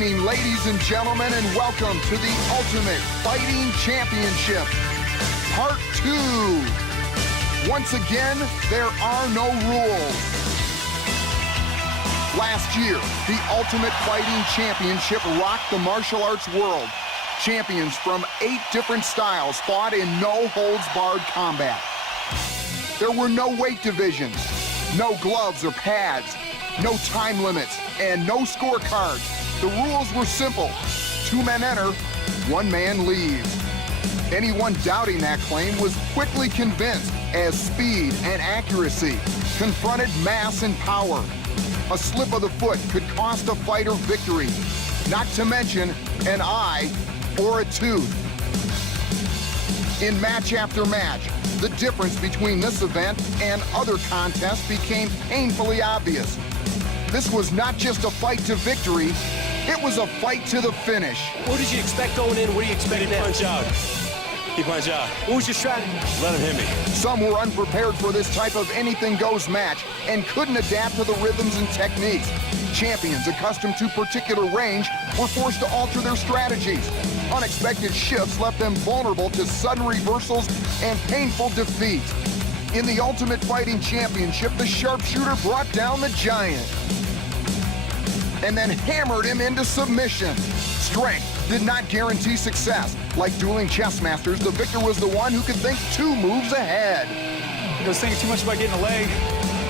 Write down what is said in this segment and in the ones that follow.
evening, ladies and gentlemen, and welcome to the Ultimate Fighting Championship, Part 2. Once again, there are no rules. Last year, the Ultimate Fighting Championship rocked the martial arts world. Champions from 8 different styles fought in no-holds-barred combat. There were no weight divisions, no gloves or pads, no time limits, and no scorecards. The rules were simple. 2 men enter, 1 man leaves. Anyone doubting that claim was quickly convinced as speed and accuracy confronted mass and power. A slip of the foot could cost a fighter victory, not to mention an eye or a tooth. In match after match, the difference between this event and other contests became painfully obvious. This was not just a fight to victory, it was a fight to the finish. What did you expect going in? What do you expect now? Punch out. He punch out. What was your strategy? Let him hit me. Some were unprepared for this type of anything-goes match and couldn't adapt to the rhythms and techniques. Champions accustomed to particular range were forced to alter their strategies. Unexpected shifts left them vulnerable to sudden reversals and painful defeat. In the Ultimate Fighting Championship, the sharpshooter brought down the giant and then hammered him into submission. Strength did not guarantee success. Like dueling chess masters, the victor was the one who could think 2 moves ahead. I was thinking too much about getting a leg,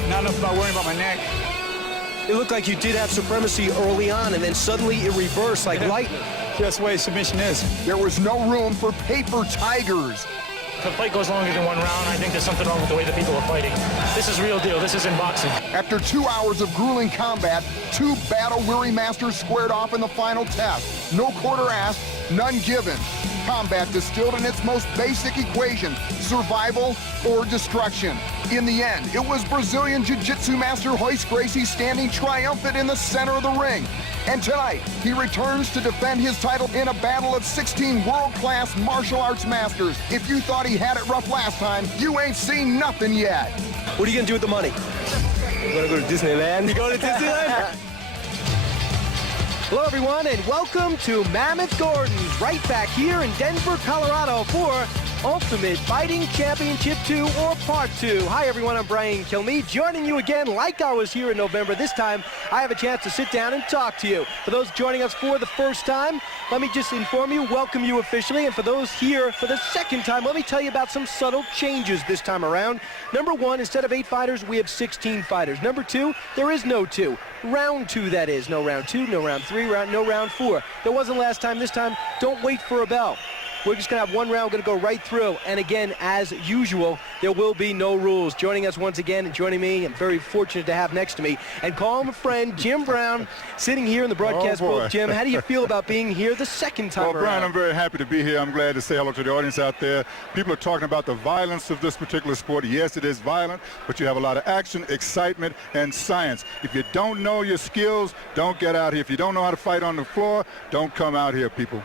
not enough about worrying about my neck. It looked like you did have supremacy early on, and then suddenly it reversed like lightning. That's the way submission is. There was no room for paper tigers. If a fight goes longer than 1 round, I think there's something wrong with the way that people are fighting. This is real deal. This isn't boxing. After 2 hours of grueling combat, 2 battle-weary masters squared off in the final test. No quarter asked, none given. Combat distilled in its most basic equation, survival or destruction. In the end, it was Brazilian Jiu-Jitsu master Royce Gracie standing triumphant in the center of the ring. And tonight, he returns to defend his title in a battle of 16 world-class martial arts masters. If you thought he had it rough last time, you ain't seen nothing yet. What are you going to do with the money? You gonna go to Disneyland? You going to Disneyland? Hello, everyone, and welcome to Mammoth Gordon's, right back here in Denver, Colorado for Ultimate Fighting Championship 2 or Part 2. Hi, everyone. I'm Brian Kilmeade, joining you again like I was here in November. This time, I have a chance to sit down and talk to you. For those joining us for the first time, let me just inform you, welcome you officially. And for those here for the second time, let me tell you about some subtle changes this time around. Number 1, instead of 8 fighters, we have 16 fighters. Number 2, there is no 2. Round 2, that is. No round 2, no round 3, no round 4. There wasn't last time. This time, don't wait for a bell. We're just going to have 1 round, going to go right through. And again, as usual, there will be no rules. Joining us once again and joining me, I'm very fortunate to have next to me, and call him a friend, Jim Brown, sitting here in the broadcast booth. Jim, how do you feel about being here the second time around? Brian, I'm very happy to be here. I'm glad to say hello to the audience out there. People are talking about the violence of this particular sport. Yes, it is violent, but you have a lot of action, excitement, and science. If you don't know your skills, don't get out here. If you don't know how to fight on the floor, don't come out here, people.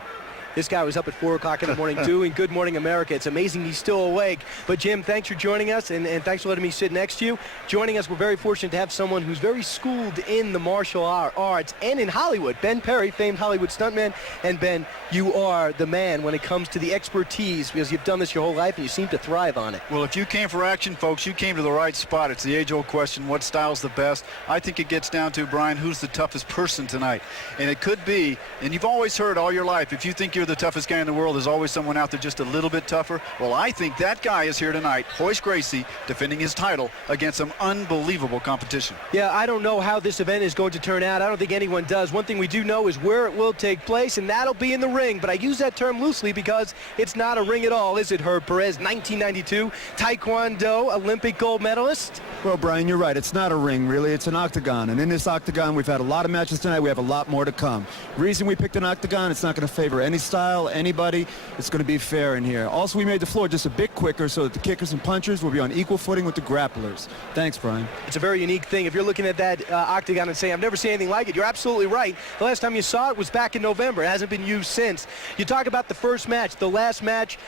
This guy was up at 4 o'clock in the morning doing Good Morning America. It's amazing he's still awake. But, Jim, thanks for joining us, and thanks for letting me sit next to you. Joining us, we're very fortunate to have someone who's very schooled in the martial arts and in Hollywood. Ben Perry, famed Hollywood stuntman. And, Ben, you are the man when it comes to the expertise, because you've done this your whole life, and you seem to thrive on it. Well, if you came for action, folks, you came to the right spot. It's the age-old question, what style's the best? I think it gets down to, Brian, who's the toughest person tonight? And it could be, and you've always heard all your life, if you think you're the toughest guy in the world, there's always someone out there just a little bit tougher. Well, I think that guy is here tonight, Royce Gracie, defending his title against some unbelievable competition. Yeah, I don't know how this event is going to turn out. I don't think anyone does. One thing we do know is where it will take place, and that'll be in the ring. But I use that term loosely because it's not a ring at all, is it, Herb Perez? 1992 Taekwondo Olympic gold medalist. Well, Brian, you're right. It's not a ring, really. It's an octagon. And in this octagon, we've had a lot of matches tonight. We have a lot more to come. The reason we picked an octagon, it's not going to favor any style style, anybody, it's going to be fair in here. Also, we made the floor just a bit quicker so that the kickers and punchers will be on equal footing with the grapplers. Thanks, Brian. It's a very unique thing. If you're looking at that octagon and saying, I've never seen anything like it, you're absolutely right. The last time you saw it was back in November. It hasn't been used since. You talk about the first match, the last match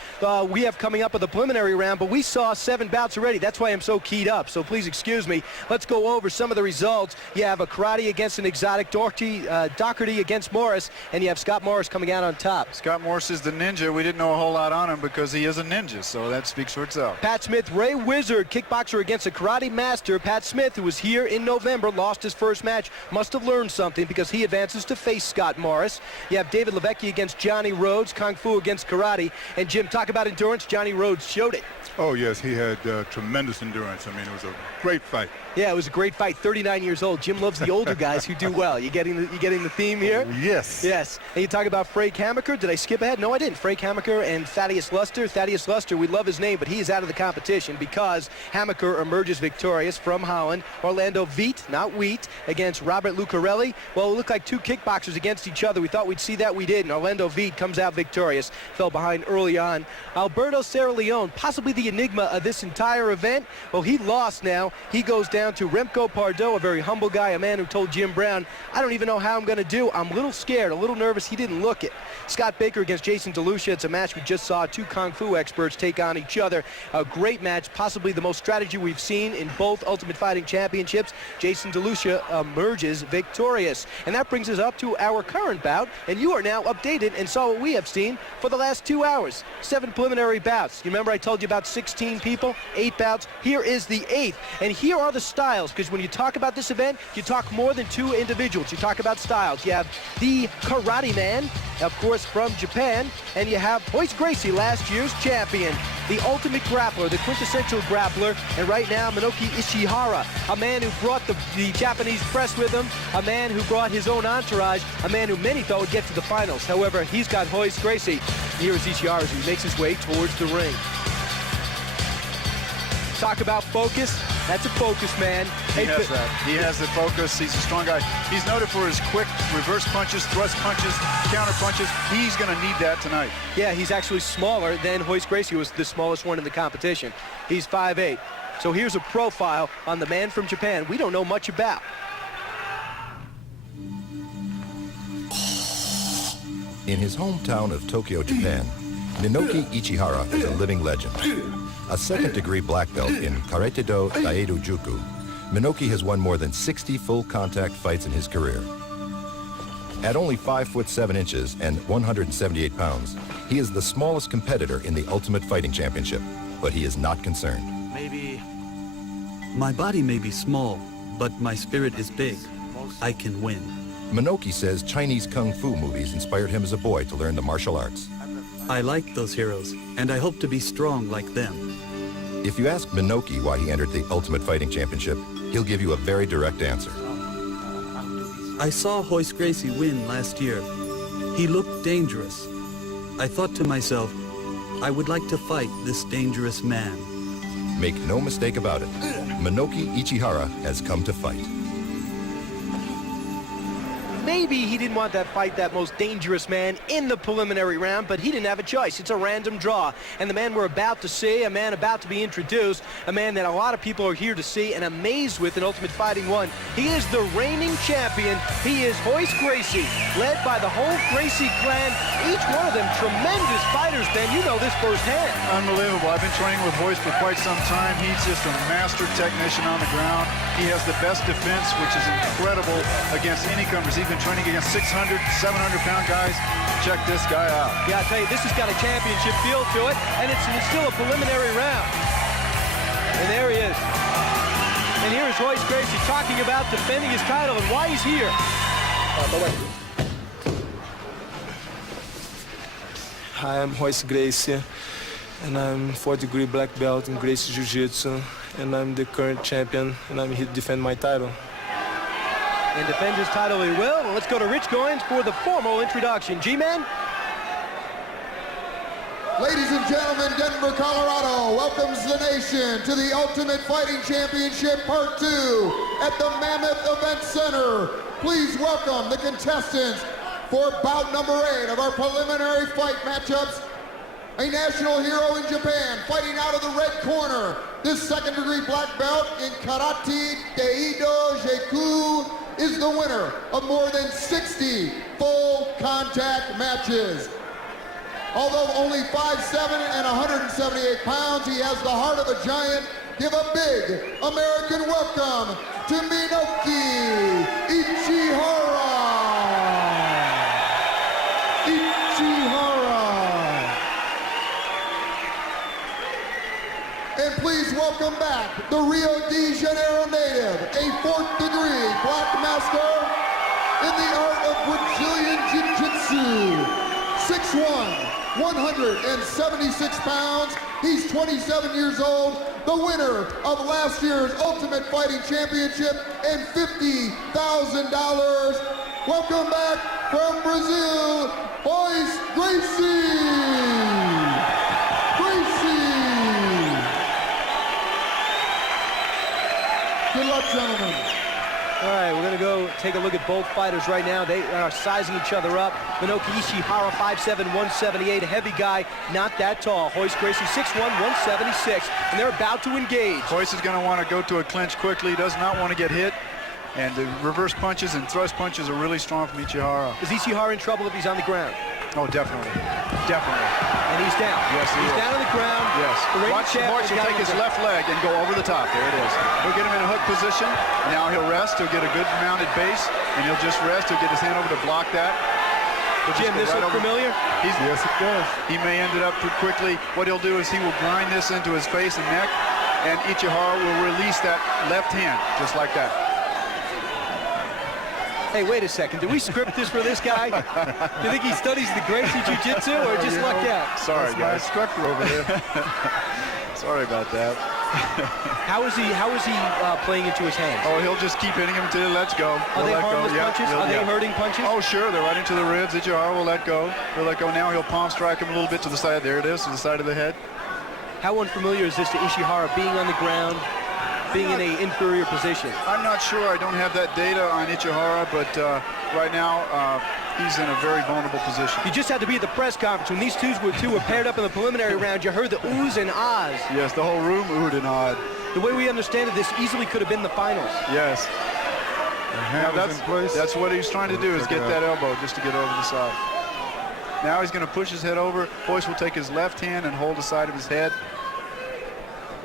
we have coming up with the preliminary round, but we saw 7 bouts already. That's why I'm so keyed up. So please excuse me. Let's go over some of the results. You have a karate against an exotic, Doherty against Morris, and you have Scott Morris coming out on top. Scott Morris is the ninja. We didn't know a whole lot on him because he is a ninja, so that speaks for itself. Pat Smith, Ray Wizard, kickboxer against a karate master. Pat Smith, who was here in November, lost his first match, must have learned something because he advances to face Scott Morris. You have David Levecki against Johnny Rhodes, Kung Fu against karate. And Jim, talk about endurance. Johnny Rhodes showed it. Oh, yes, he had tremendous endurance. I mean, it was a great fight. Yeah, it was a great fight. 39 years old. Jim loves the older guys who do well. You getting the theme here? Yes. Yes. And you talk about Frank Hammaker. Did I skip ahead? No, I didn't. Frank Hammaker and Thaddeus Luster. Thaddeus Luster, we love his name, but he is out of the competition because Hammaker emerges victorious from Holland. Orlando Veit, not Wheat, against Robert Lucarelli. Well, it looked like 2 kickboxers against each other. We thought we'd see that. We did. And Orlando Veit comes out victorious. Fell behind early on. Alberto Serra Leone, possibly the enigma of this entire event. Well, he lost now. He goes down to Remco Pardo, a very humble guy, a man who told Jim Brown, I don't even know how I'm going to do. I'm a little scared, a little nervous. He didn't look it. Scott Baker against Jason DeLucia. It's a match we just saw 2 Kung Fu experts take on each other. A great match, possibly the most strategy we've seen in both Ultimate Fighting Championships. Jason DeLucia emerges victorious. And that brings us up to our current bout, and you are now updated and saw what we have seen for the last 2 hours. 7 preliminary bouts. You remember I told you about 16 people, 8 bouts. Here is the 8th. And here are the styles, because when you talk about this event, you talk more than 2 individuals. You talk about styles. You have the Karate Man, of course, from Japan, and you have Royce Gracie, last year's champion, the ultimate grappler, the quintessential grappler, and right now Minoki Ishihara, a man who brought the Japanese press with him, a man who brought his own entourage, a man who many thought would get to the finals. However, he's got Royce Gracie. Here is Ishihara as he makes his way towards the ring. Talk about focus. That's a focus, man. He has that. He has the focus. He's a strong guy. He's noted for his quick reverse punches, thrust punches, counter punches. He's going to need that tonight. Yeah, he's actually smaller than Royce Gracie, who was the smallest one in the competition. He's 5'8". So here's a profile on the man from Japan we don't know much about. In his hometown of Tokyo, Japan, Minoki Ichihara is a living legend. A second-degree black belt in Karate-do Daedo Juku, Minoki has won more than 60 full-contact fights in his career. At only 5'7" and 178 pounds, he is the smallest competitor in the Ultimate Fighting Championship, but he is not concerned. My body may be small, but my spirit is big. I can win. Minoki says Chinese kung fu movies inspired him as a boy to learn the martial arts. I like those heroes, and I hope to be strong like them. If you ask Minoki why he entered the Ultimate Fighting Championship, he'll give you a very direct answer. I saw Royce Gracie win last year. He looked dangerous. I thought to myself, I would like to fight this dangerous man. Make no mistake about it, Minoki Ichihara has come to fight. Maybe he didn't want that fight, that most dangerous man in the preliminary round, but he didn't have a choice. It's a random draw. And the man we're about to see, a man about to be introduced, a man that a lot of people are here to see and amazed with in Ultimate Fighting 1. He is the reigning champion. He is Royce Gracie, led by the whole Gracie clan. Each one of them tremendous fighters, Ben. You know this firsthand. Unbelievable. I've been training with Royce for quite some time. He's just a master technician on the ground. He has the best defense, which is incredible against any comers. He's been training against 600, 700-pound guys. Check this guy out. Yeah, I tell you, this has got a championship feel to it, and it's still a preliminary round. And there he is. And here is Royce Gracie talking about defending his title and why he's here. Hi, I'm Royce Gracie, and I'm 4th-degree black belt in Gracie Jiu-Jitsu, and I'm the current champion, and I'm here to defend my title. And defend his title he will. Well, let's go to Rich Goins for the formal introduction. G-Man? Ladies and gentlemen, Denver, Colorado welcomes the nation to the Ultimate Fighting Championship Part 2 at the Mammoth Event Center. Please welcome the contestants for bout number 8 of our preliminary fight matchups, a national hero in Japan, fighting out of the red corner, this second-degree black belt in Karate Daido Jiu-Jitsu, is the winner of more than 60 full contact matches. Although only 5'7" and 178 pounds, he has the heart of a giant. Give a big American welcome to Minoki Ichihara. And please welcome back the Rio de Janeiro native, a 4th-degree black master in the art of Brazilian Jiu-Jitsu. 6'1", 176 pounds. He's 27 years old, the winner of last year's Ultimate Fighting Championship and $50,000. Welcome back from Brazil, Royce Gracie. Good luck, gentlemen. All right, we're going to go take a look at both fighters right now. They are sizing each other up. Minoki Ichihara, 5'7", 178, a heavy guy, not that tall. Royce Gracie, 6'1", 176, and they're about to engage. Royce is going to want to go to a clinch quickly. He does not want to get hit. And the reverse punches and thrust punches are really strong from Ichihara. Is Ichihara in trouble if he's on the ground? Oh, definitely. Definitely. And he's down. Yes, he's down on the ground. Yes. Watch him take his left leg and go over the top. There it is. He'll get him in a hook position. Now he'll rest. He'll get a good mounted base, and he'll just rest. He'll get his hand over to block that. Jim, this look familiar? Yes, it does. He may end it up too quickly. What he'll do is he will grind this into his face and neck, and Ichihara will release that left hand, just like that. Hey, wait a second. Did we script this for this guy? Do you think he studies the Gracie Jiu-Jitsu or just lucked out? Sorry, that's guys. my instructor over there. Sorry about that. How is he playing into his hands? Oh, he'll just keep hitting him until he lets go. Are they harmless punches? Are they hurting punches? Oh, sure. They're right into the ribs. Ichihara will let go. He'll let go now. He'll palm strike him a little bit to the side. There it is, to the side of the head. How unfamiliar is this to Ichihara, being on the ground, being in an inferior position? I'm not sure. I don't have that data on Ichihara, but right now he's in a very vulnerable position. You just had to be at the press conference when these two were paired up in the preliminary round. You heard the oohs and ahs. Yes, the whole room oohed and awed. The way we understand it, this easily could have been the finals. Yes. Now that's what he's trying to do, is get that elbow just to get over the side. Now he's going to push his head over. Royce will take his left hand and hold the side of his head.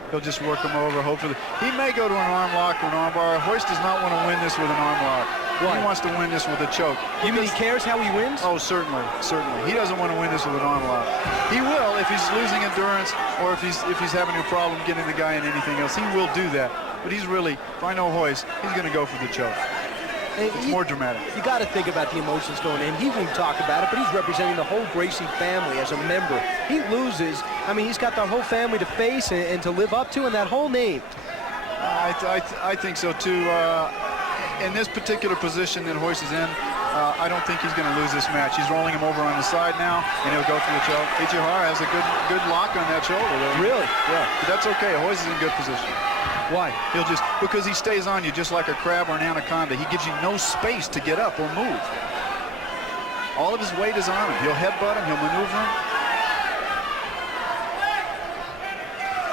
He'll just work him over, hopefully. He may go to an arm lock or an arm bar. Royce does not want to win this with an arm lock. Why? He wants to win this with a choke. You mean he cares how he wins? Oh, certainly, certainly. He doesn't want to win this with an arm lock. He will if he's losing endurance or if he's having a problem getting the guy in anything else. He will do that. But he's really, if I know Royce, he's going to go for the choke. It's more dramatic. You got to think about the emotions going in. He won't talk about it, but he's representing the whole Gracie family as a member. He loses. I mean, he's got the whole family to face and to live up to, and that whole name. I think so, too. In this particular position that Royce is in, I don't think he's going to lose this match. He's rolling him over on the side now, and he'll go for the choke. Ichihara has a good lock on that shoulder, though. Really? Yeah, but that's okay. Royce is in good position. Why? Because he stays on you just like a crab or an anaconda. He gives you no space to get up or move. All of his weight is on him. He'll headbutt him. He'll maneuver him.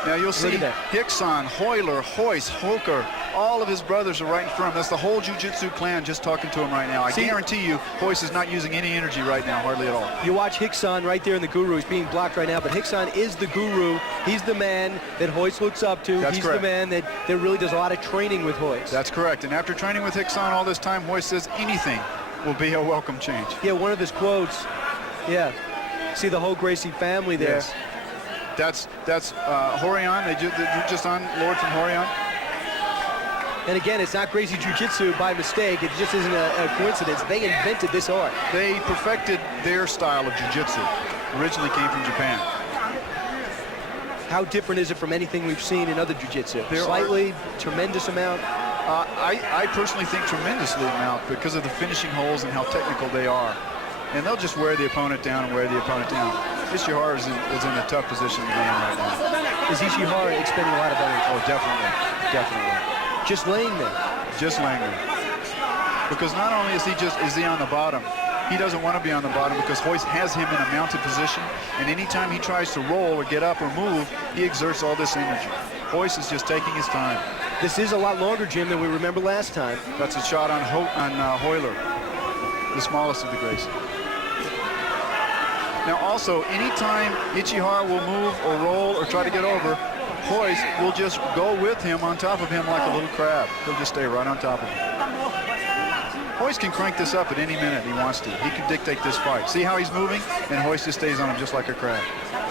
Now you'll see Hickson, Hoyler, Royce, Hoker, all of his brothers are right in front of him. That's the whole Jiu-Jitsu clan just talking to him right now. I guarantee you, Royce is not using any energy right now, hardly at all. You watch Hickson right there in the guru. He's being blocked right now, but Hickson is the guru. He's the man that Royce looks up to. That's correct. The man that really does a lot of training with Royce. That's correct. And after training with Hickson all this time, Royce says anything will be a welcome change. Yeah, one of his quotes. Yeah. See the whole Gracie family there. Yes. That's Horion. They're just on Lord from Horion. And again, it's not Gracie Jiu-Jitsu by mistake. It just isn't a coincidence. They invented this art. They perfected their style of Jiu-Jitsu. Originally came from Japan. How different is it from anything we've seen in other Jiu-Jitsu? Slightly, tremendous amount? I personally think tremendously amount because of the finishing holes and how technical they are. And they'll just wear the opponent down and wear the opponent down. Ichihara is in a tough position to be in right now. Is Ichihara expending a lot of energy? Oh, definitely. Definitely. Just laying there. Just laying there. Because not only is he on the bottom, He doesn't want to be on the bottom because Royce has him in a mounted position, and anytime he tries to roll or get up or move, he exerts all this energy. Royce is just taking his time. This is a lot longer, Jim, than we remember last time. That's a shot on Hoyler, the smallest of the Gracie. Now also, anytime Ichihara will move or roll or try to get over, Royce will just go with him on top of him like a little crab. He'll just stay right on top of him. Royce can crank this up at any minute he wants to. He can dictate this fight. See how he's moving? And Royce just stays on him just like a crab.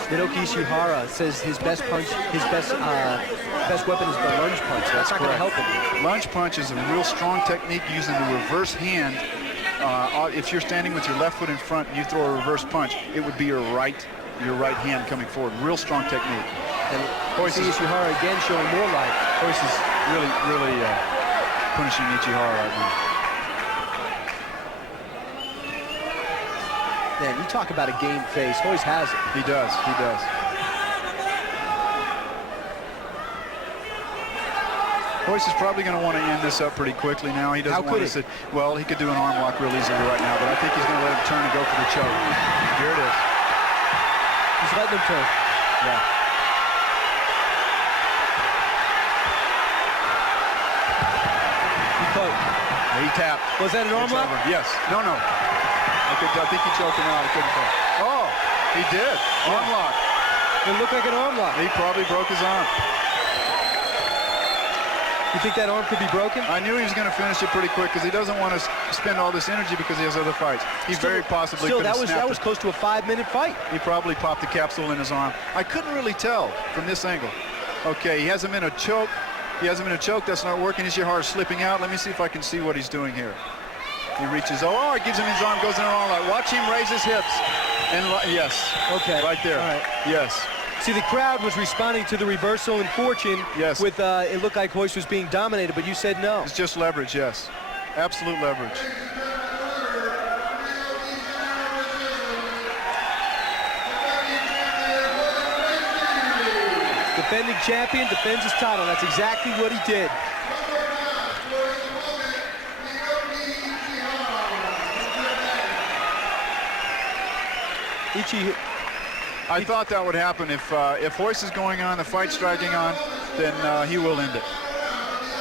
Minoki Ishihara says his best punch, his best weapon is the lunge punch. That's not going to help him. Lunge punch is a real strong technique using the reverse hand. If you're standing with your left foot in front and you throw a reverse punch, it would be your right hand coming forward. Real strong technique. And Royce Ishihara again showing more life. Royce is really punishing Ichihara right now. Man, you talk about a game face. Royce has it. He does. He does. Royce is probably going to want to end this up pretty quickly now. He doesn't want to sit. Well, he could do an arm lock real easily right now, but I think he's going to let him turn and go for the choke. Here it is. He's letting him turn. Yeah. He caught. He tapped. Was that an arm lock? Yes. No. I think he choked him out. He couldn't fall. Oh, he did. Arm lock. It looked like an arm lock. He probably broke his arm. You think that arm could be broken? I knew he was going to finish it pretty quick because he doesn't want to spend all this energy because he has other fights. He very possibly could have snapped it. That was close to a 5-minute fight. He probably popped the capsule in his arm. I couldn't really tell from this angle. Okay, he has him in a choke. That's not working. Ishihara's slipping out. Let me see if I can see what he's doing here. He reaches. Oh, he gives him his arm, goes in an arm lock. Watch him raise his hips. And yes. Okay. Right there. All right. Yes. See, the crowd was responding to the reversal in fortune. Yes. With it looked like Royce was being dominated, but you said no. It's just leverage, yes. Absolute leverage. Defending champion defends his title. That's exactly what he did. I thought that would happen. If Royce is going on, the fight's dragging on, then he will end it.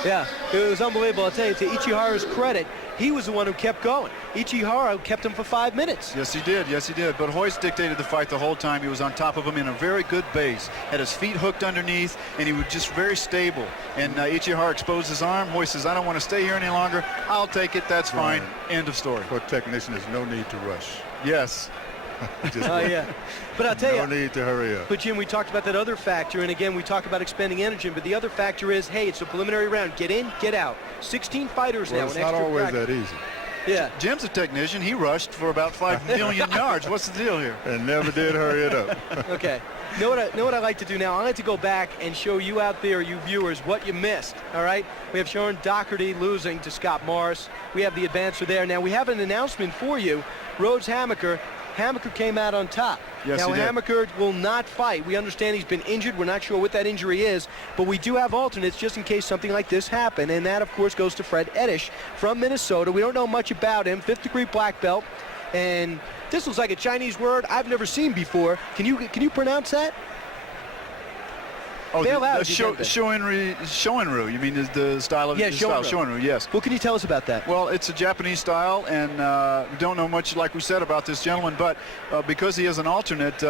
Yeah, it was unbelievable. I'll tell you, to Ichihara's credit, he was the one who kept going. Ichihara kept him for 5 minutes. Yes, he did. Yes, he did. But Royce dictated the fight the whole time. He was on top of him in a very good base. Had his feet hooked underneath, and he was just very stable. And Ichihara exposed his arm. Royce says, I don't want to stay here any longer. I'll take it. That's fine. End of story. For a technician, there's no need to rush. Yes. Yeah. But I'll tell you. No need to hurry up. But, Jim, we talked about that other factor, and again, we talk about expending energy, but the other factor is, hey, it's a preliminary round. Get in, get out. 16 fighters now. It's not always that easy. Yeah. Jim's a technician. He rushed for about 5 million yards. What's the deal here? And never did hurry it up. Okay. Know what I like to do now? I like to go back and show you out there, you viewers, what you missed, all right? We have Sharon Doherty losing to Scott Morris. We have the advancer there. Now, we have an announcement for you. Rhodes Hammaker came out on top. Yes, now, he did. Hammaker will not fight. We understand he's been injured. We're not sure what that injury is, but we do have alternates just in case something like this happened, and that, of course, goes to Fred Edish from Minnesota. We don't know much about him, 5th-degree black belt, and this looks like a Chinese word I've never seen before. Can you pronounce that? Oh, Shoinryu. You mean the style of Shoinryu, yes. What can you tell us about that? Well, it's a Japanese style, and we don't know much, like we said, about this gentleman, but because he is an alternate,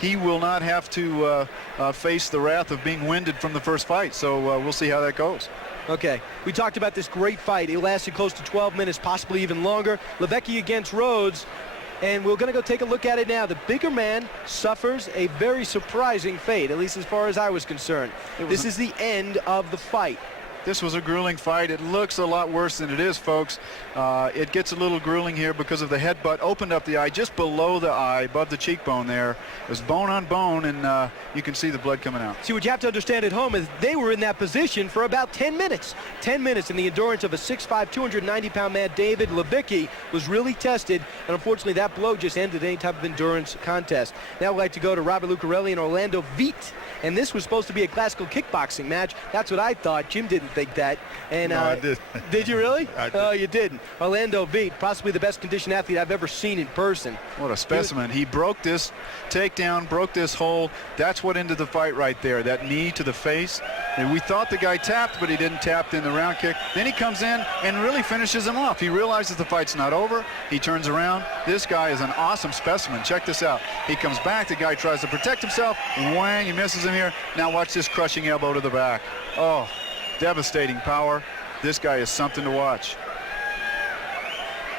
he will not have to face the wrath of being winded from the first fight, so we'll see how that goes. Okay, we talked about this great fight. It lasted close to 12 minutes, possibly even longer. Levecki against Rhodes. And we're going to go take a look at it now. The bigger man suffers a very surprising fate, at least as far as I was concerned. This is the end of the fight. This was a grueling fight. It looks a lot worse than it is, folks. It gets a little grueling here because of the headbutt opened up the eye, just below the eye, above the cheekbone there. It was bone on bone, and you can see the blood coming out. See, what you have to understand at home is they were in that position for about 10 minutes. 10 minutes, and the endurance of a 6'5", 290-pound man, David Levicki, was really tested, and unfortunately that blow just ended any type of endurance contest. Now we'd like to go to Robert Lucarelli and Orlando Veit, and this was supposed to be a classical kickboxing match. That's what I thought. Jim didn't think that. And No, I didn't. Did you really? I did. Oh, you didn't. Orlando Beat, possibly the best conditioned athlete I've ever seen in person. What a specimen. He broke this takedown, broke this hold. That's what ended the fight right there, that knee to the face. And we thought the guy tapped, but he didn't tap in the round kick. Then he comes in and really finishes him off. He realizes the fight's not over. He turns around. This guy is an awesome specimen. Check this out. He comes back. The guy tries to protect himself. Whang, he misses him here. Now watch this crushing elbow to the back. Oh, devastating power. This guy is something to watch.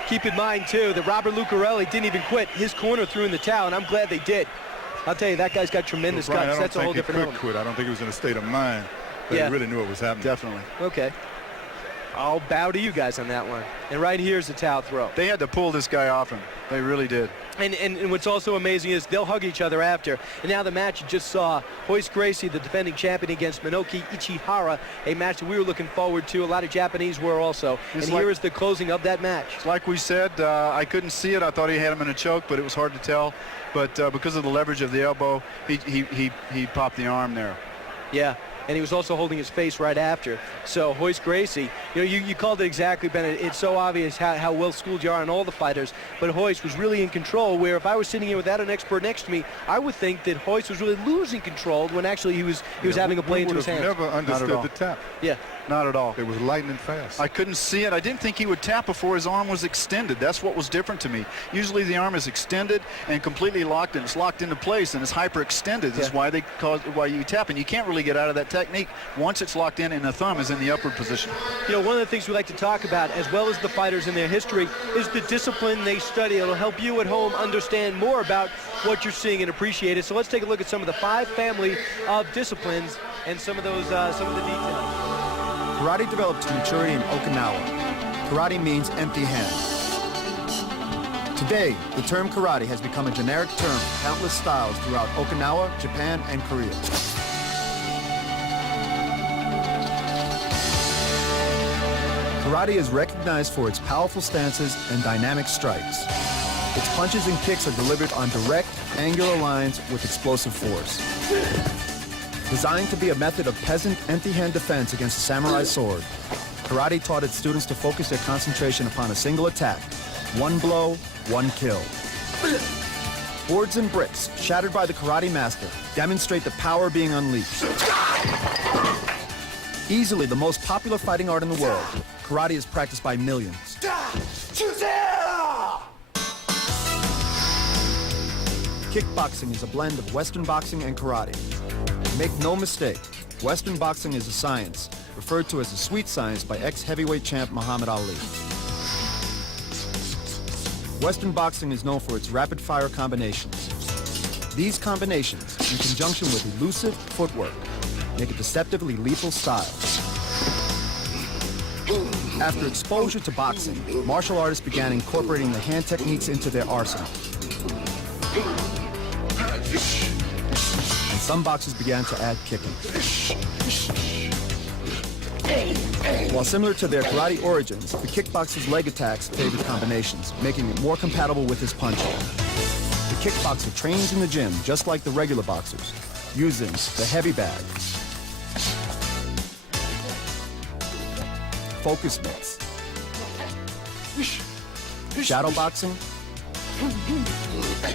Keep in mind, too, that Robert Lucarelli didn't even quit. His corner threw in the towel, and I'm glad they did. I'll tell you, that guy's got tremendous Brian, guts. That's a whole different I element. don't think he could quit. I don't think he was in a state of mind that Yeah. he really knew what was happening. Definitely. Okay. I'll bow to you guys on that one. And right here's the towel throw. They had to pull this guy off him. They really did. And what's also amazing is they'll hug each other after. And now the match you just saw, Royce Gracie, the defending champion, against Minoki Ichihara, a match that we were looking forward to. A lot of Japanese were also. It's and here is the closing of that match. Like we said, I couldn't see it. I thought he had him in a choke, but it was hard to tell. But because of the leverage of the elbow, he popped the arm there. Yeah. And he was also holding his face right after. So Royce Gracie, you called it exactly, Bennett. It's so obvious how well schooled you are on all the fighters. But Royce was really in control, where if I was sitting here without an expert next to me, I would think that Royce was really losing control when actually he was having a play into his hands. Never understood the tap. Yeah. Not at all. It was lightning fast. I couldn't see it. I didn't think he would tap before his arm was extended. That's what was different to me. Usually the arm is extended and completely locked, and it's locked into place, and it's hyperextended. That's why why you tap, and you can't really get out of that technique once it's locked in and the thumb is in the upward position. One of the things we like to talk about, as well as the fighters and their history, is the discipline they study. It'll help you at home understand more about what you're seeing and appreciate it. So let's take a look at some of the 5 family of disciplines and some of the details. Karate developed to maturity in Okinawa. Karate means empty hand. Today, the term karate has become a generic term for countless styles throughout Okinawa, Japan, and Korea. Karate is recognized for its powerful stances and dynamic strikes. Its punches and kicks are delivered on direct, angular lines with explosive force. Designed to be a method of peasant empty-hand defense against a samurai sword, karate taught its students to focus their concentration upon a single attack. One blow, one kill. Boards and bricks, shattered by the karate master, demonstrate the power being unleashed. Easily the most popular fighting art in the world, karate is practiced by millions. Kickboxing is a blend of Western boxing and karate. Make no mistake, Western boxing is a science, referred to as the sweet science by ex-heavyweight champ Muhammad Ali. Western boxing is known for its rapid-fire combinations. These combinations, in conjunction with elusive footwork, make a deceptively lethal style. After exposure to boxing, martial artists began incorporating the hand techniques into their arsenal. And some boxers began to add kicking. While similar to their karate origins, the kickboxer's leg attacks favored combinations, making it more compatible with his punching. The kickboxer trains in the gym just like the regular boxers, using the heavy bag, focus mitts, shadow boxing,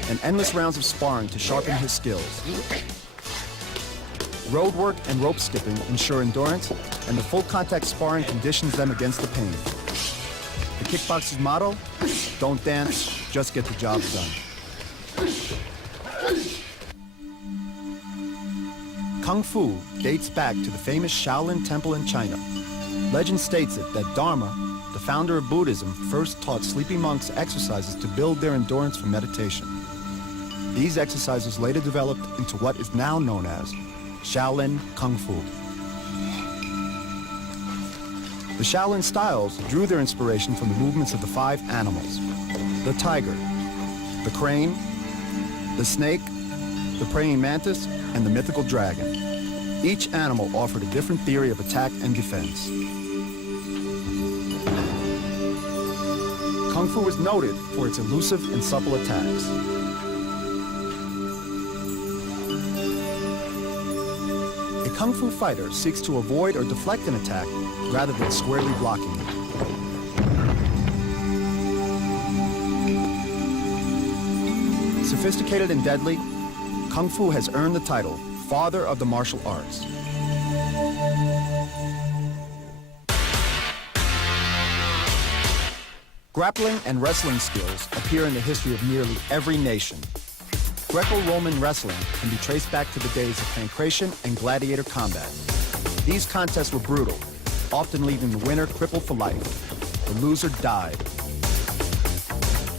and endless rounds of sparring to sharpen his skills. Road work and rope skipping ensure endurance, and the full contact sparring conditions them against the pain. The kickboxer's motto, don't dance, just get the job done. Kung Fu dates back to the famous Shaolin Temple in China. Legend states it that Dharma, the founder of Buddhism, first taught sleeping monks exercises to build their endurance for meditation. These exercises later developed into what is now known as Shaolin Kung Fu. The Shaolin styles drew their inspiration from the movements of the 5 animals: the tiger, the crane, the snake, the praying mantis, and the mythical dragon. Each animal offered a different theory of attack and defense. Kung Fu is noted for its elusive and supple attacks. A Kung Fu fighter seeks to avoid or deflect an attack rather than squarely blocking it. Sophisticated and deadly, Kung Fu has earned the title Father of the Martial Arts. Grappling and wrestling skills appear in the history of nearly every nation. Greco-Roman wrestling can be traced back to the days of pancration and gladiator combat. These contests were brutal, often leaving the winner crippled for life. The loser died.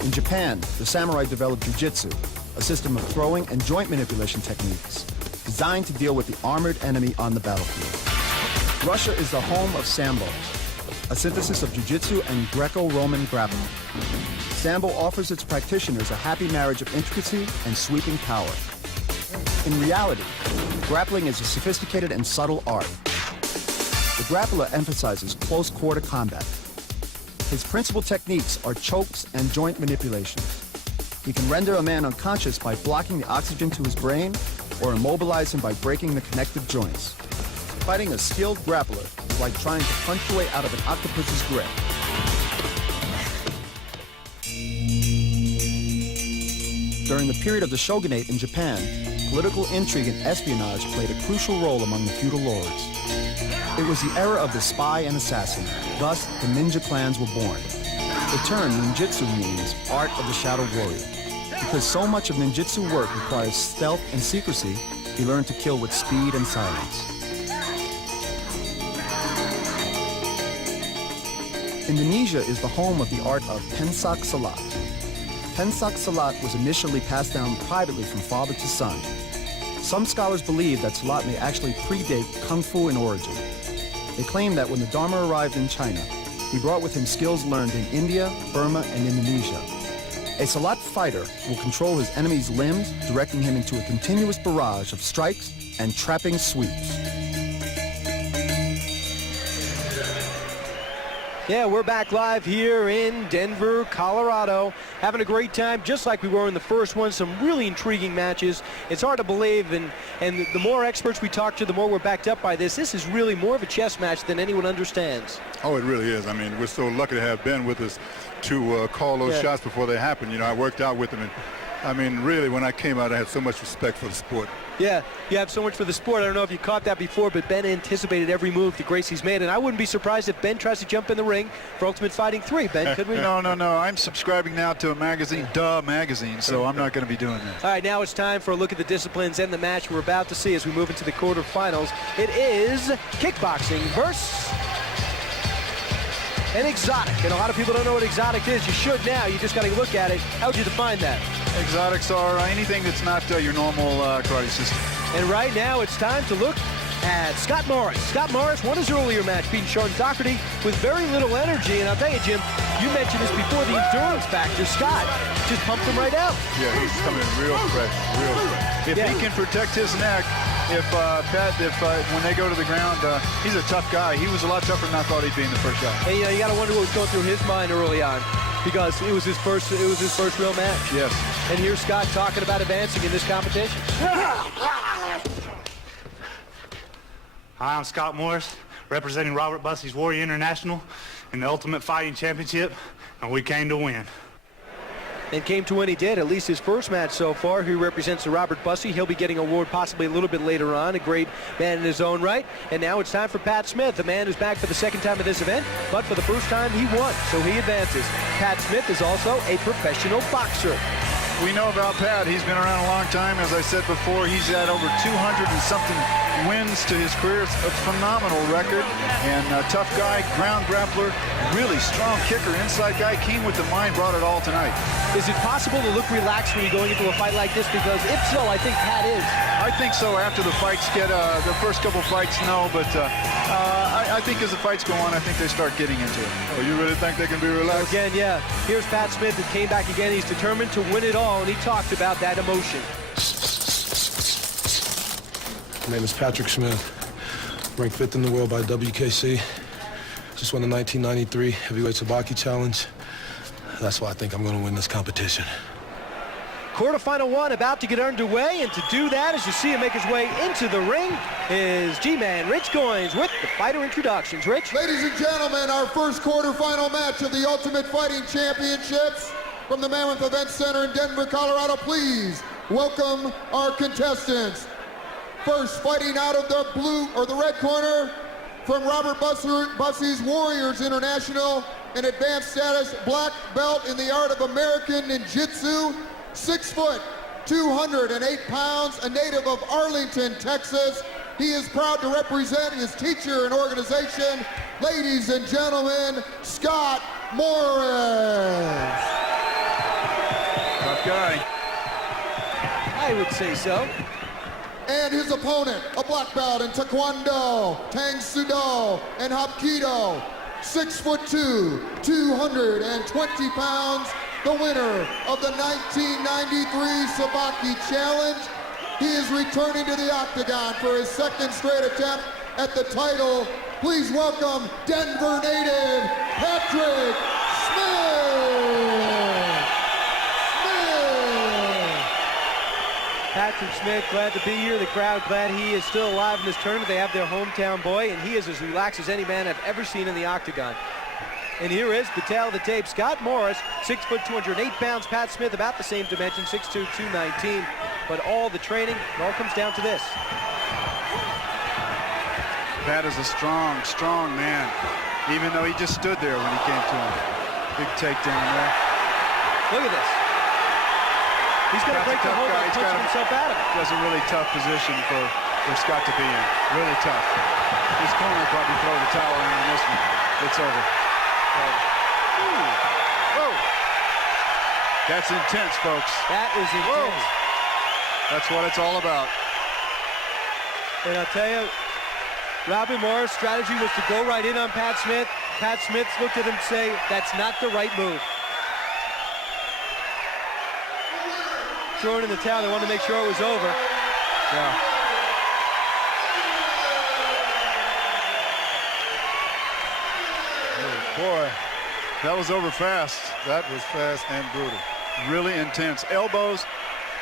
In Japan, the samurai developed jiu-jitsu, a system of throwing and joint manipulation techniques designed to deal with the armored enemy on the battlefield. Russia is the home of Sambo, a synthesis of jiu-jitsu and Greco-Roman grappling. Sambo offers its practitioners a happy marriage of intricacy and sweeping power. In reality, grappling is a sophisticated and subtle art. The grappler emphasizes close quarter combat. His principal techniques are chokes and joint manipulations. He can render a man unconscious by blocking the oxygen to his brain or immobilize him by breaking the connective joints. Fighting a skilled grappler is like trying to punch your way out of an octopus's grip. During the period of the shogunate in Japan, political intrigue and espionage played a crucial role among the feudal lords. It was the era of the spy and assassin. Thus, the ninja clans were born. The term ninjutsu means art of the shadow warrior. Because so much of ninjutsu work requires stealth and secrecy, he learned to kill with speed and silence. Indonesia is the home of the art of pencak silat. Pencak silat was initially passed down privately from father to son. Some scholars believe that silat may actually predate Kung Fu in origin. They claim that when the Dharma arrived in China, he brought with him skills learned in India, Burma, and Indonesia. A silat fighter will control his enemy's limbs, directing him into a continuous barrage of strikes and trapping sweeps. Yeah, we're back live here in Denver, Colorado, having a great time, just like we were in the first one. Some really intriguing matches. It's hard to believe, and the more experts we talk to, the more we're backed up by this. This is really more of a chess match than anyone understands. Oh, it really is. I mean, we're so lucky to have Ben with us to call those shots before they happen. You know, I worked out with him, and I mean, really, when I came out, I had so much respect for the sport. Yeah, you have so much for the sport. I don't know if you caught that before, but Ben anticipated every move that Gracie's made, and I wouldn't be surprised if Ben tries to jump in the ring for Ultimate Fighting 3. Ben, could we? No. I'm subscribing now to a magazine, Magazine, so I'm not going to be doing that. All right, now it's time for a look at the disciplines and the match we're about to see as we move into the quarterfinals. It is kickboxing versus an exotic, and a lot of people don't know what exotic is. You should now. You just got to look at it. How would you define that? Exotics are anything that's not your normal karate system. And right now it's time to look at Scott Morris. Scott Morris won his earlier match, beating Sean Doherty with very little energy. And I'll tell you, Jim, you mentioned this before, the endurance factor. Scott just pumped him right out. Yeah, he's coming in real fresh, real fresh. If he can protect his neck, when they go to the ground, he's a tough guy. He was a lot tougher than I thought he'd be in the first shot. And you got to wonder what was going through his mind early on, because it was his first real match. Yes. And here's Scott talking about advancing in this competition. Hi, I'm Scott Morris, representing Robert Bussey's Warrior International in the Ultimate Fighting Championship, and we came to win. And came to win he did, at least his first match so far. He represents the Robert Bussey. He'll be getting an award possibly a little bit later on, a great man in his own right. And now it's time for Pat Smith, the man who's back for the second time at this event, but for the first time he won, so he advances. Pat Smith is also a professional boxer. We know about Pat. He's been around a long time. As I said before, he's had over 200 and something wins to his career. It's a phenomenal record. And a tough guy, ground grappler, really strong kicker, inside guy, came with the mind, brought it all tonight. Is it possible to look relaxed when you're going into a fight like this? Because if so, I think Pat is. I think so. After the fights get, the first couple fights, no. But I think as the fights go on, I think they start getting into it. Oh, you really think they can be relaxed? Again, yeah. Here's Pat Smith that came back again. He's determined to win it all, and he talked about that emotion. My name is Patrick Smith, ranked 5th in the world by WKC. Just won the 1993 Heavyweight Sabaki Challenge. That's why I think I'm going to win this competition. Quarterfinal one about to get underway, and to do that, as you see him make his way into the ring, is G-Man Rich Goins with the fighter introductions. Rich? Ladies and gentlemen, our first quarterfinal match of the Ultimate Fighting Championships from the Mammoth Event Center in Denver, Colorado. Please welcome our contestants. First, fighting out of the blue or the red corner from Robert Bussey's Warriors International, an advanced status black belt in the art of American Ninjutsu, 6 foot, 208 pounds, a native of Arlington, Texas. He is proud to represent his teacher and organization. Ladies and gentlemen, Scott Morris. Tough guy. I would say so. And his opponent, a black belt in Taekwondo, Tang Sudo, and Hapkido, 6'2", 220 pounds, the winner of the 1993 Sabaki Challenge. He is returning to the octagon for his second straight attempt at the title. Please welcome Denver native Patrick Smith. Patrick Smith, glad to be here. The crowd glad he is still alive in this tournament. They have their hometown boy, and he is as relaxed as any man I've ever seen in the octagon. And here is the tail of the tape, Scott Morris, 6 foot, 208 pounds. Pat Smith, about the same dimension, 6'2", 219. But all the training, it all comes down to this. Pat is a strong, strong man, even though he just stood there when he came to him. Big takedown there. Look at this. He's going to break the hold and punch himself out of it. That's a really tough position for Scott to be in. Really tough. His corner probably throw the towel in on this one. It's over. Whoa. That's intense, folks. That is intense. That's what it's all about. And I'll tell you, Robert Morris' strategy was to go right in on Pat Smith. Pat Smith looked at him and say, that's not the right move. Throwing in the towel, they wanted to make sure it was over. Yeah. Oh, boy, that was over fast. That was fast and brutal. Really intense. Elbows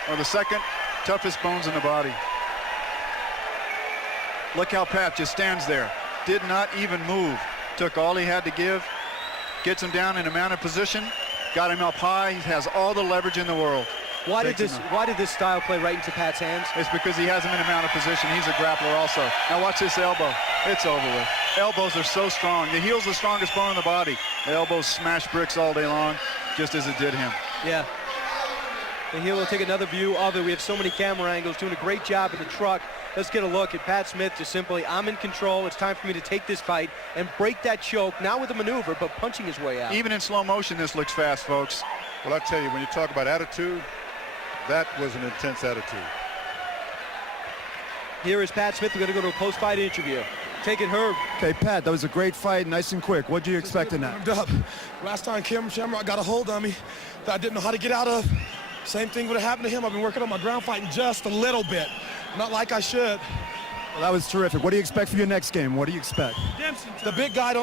are the second toughest bones in the body. Look how Pat just stands there. Did not even move. Took all he had to give. Gets him down in a mounted position. Got him up high. He has all the leverage in the world. Why did this style play right into Pat's hands? It's because he has him in a mounted position. He's a grappler also. Now watch this elbow. It's over with. Elbows are so strong. The heel's the strongest bone in the body. The elbows smash bricks all day long, just as it did him. Yeah. And here we'll take another view of it. We have so many camera angles, doing a great job in the truck. Let's get a look at Pat Smith just simply, I'm in control. It's time for me to take this fight and break that choke, not with a maneuver, but punching his way out. Even in slow motion, this looks fast, folks. Well, I tell you, when you talk about attitude, that was an intense attitude. Here is Pat Smith. We're going to go to a post-fight interview. Take it, Herb. Okay, Pat, that was a great fight, nice and quick. What do you expect in that? Last time Kim Shamrock got a hold on me that I didn't know how to get out of. Same thing would have happened to him. I've been working on my ground fighting just a little bit. Not like I should. Well, that was terrific. What do you expect for your next game? What do you expect? The big guy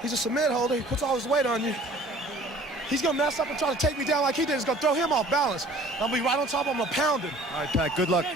he's a submit holder. He puts all his weight on you. He's going to mess up and try to take me down like he did. He's going to throw him off balance. I'm going to be right on top of him and pound him. All right, Pat, good luck.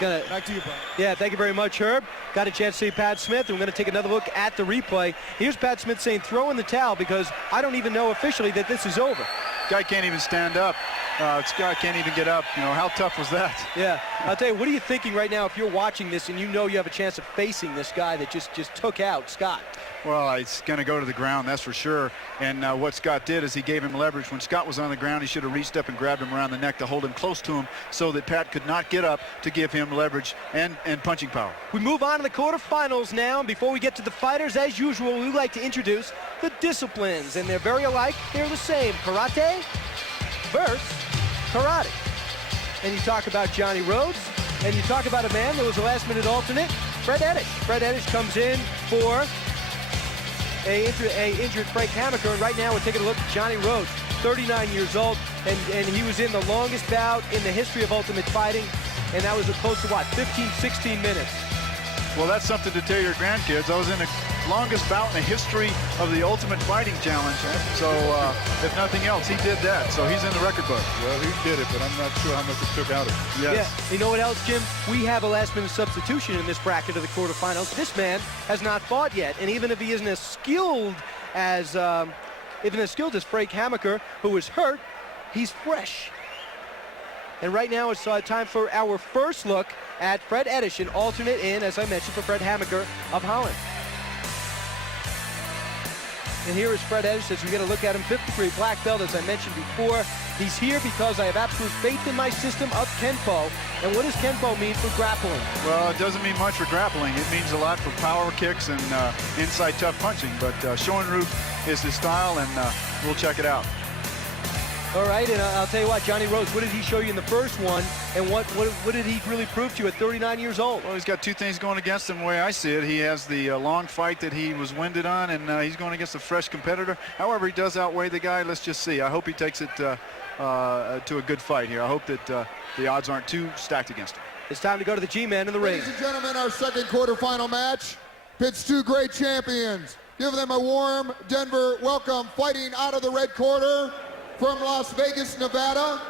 Back to you, Pat. Yeah, thank you very much, Herb. Got a chance to see Pat Smith, and we're going to take another look at the replay. Here's Pat Smith saying, throw in the towel because I don't even know officially that this is over. Guy can't even stand up. This guy can't even get up. You know, how tough was that? Yeah, I'll tell you, what are you thinking right now if you're watching this and you know you have a chance of facing this guy that just took out Scott? Well, he's going to go to the ground, that's for sure. And what Scott did is he gave him leverage. When Scott was on the ground, he should have reached up and grabbed him around the neck to hold him close to him so that Pat could not get up to give him leverage and punching power. We move on to the quarterfinals now. And before we get to the fighters, as usual, we like to introduce the disciplines. And they're very alike. They're the same. Karate versus karate. And you talk about Johnny Rhodes, and you talk about a man that was a last-minute alternate, Fred Eddich. Fred Eddich comes in for a injured Frank Hamaker, and right now we're taking a look at Johnny Rhodes, 39 years old, and he was in the longest bout in the history of Ultimate Fighting, and that was close to, what, 15, 16 minutes. Well, that's something to tell your grandkids. I was in a longest bout in the history of the Ultimate Fighting Challenge. So if nothing else, he did that. So he's in the record book. Well, he did it, but I'm not sure how much it took out of him. Yes. Yeah. You know what else, Jim? We have a last-minute substitution in this bracket of the quarterfinals. This man has not fought yet, and even if he isn't as skilled as Frank Hammaker, who is hurt, he's fresh. And right now it's time for our first look at Fred Edish, an alternate in, as I mentioned, for Fred Hammaker of Holland. And here is Fred Edish as we get a look at him, 5th degree black belt, as I mentioned before. He's here because I have absolute faith in my system of Kenpo. And what does Kenpo mean for grappling? Well, it doesn't mean much for grappling. It means a lot for power kicks and inside tough punching. But Shorin-ryu is his style, and we'll check it out. All right, and I'll tell you what, Johnny Rose, what did he show you in the first one, and what did he really prove to you at 39 years old? Well, he's got two things going against him the way I see it. He has the long fight that he was winded on, and he's going against a fresh competitor. However, he does outweigh the guy. Let's just see. I hope he takes it to a good fight here. I hope that the odds aren't too stacked against him. It's time to go to the G-Man in the ring. Ladies and gentlemen, our second quarterfinal match pits two great champions. Give them a warm Denver welcome. Fighting out of the red corner, from Las Vegas, Nevada,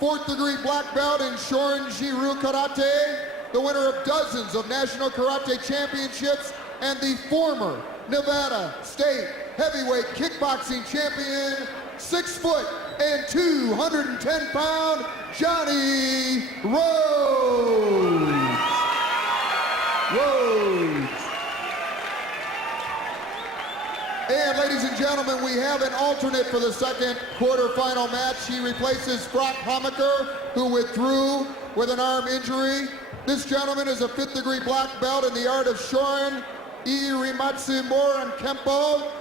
4th degree black belt in Shorin-ryu Karate, the winner of dozens of national karate championships, and the former Nevada State heavyweight kickboxing champion, 6 foot and 210-pound Johnny Rhodes. And ladies and gentlemen, we have an alternate for the second quarterfinal match. He replaces Frank Hammaker, who withdrew with an arm injury. This gentleman is a 5th degree black belt in the art of Shorin, Irimatsu Moran Kempo.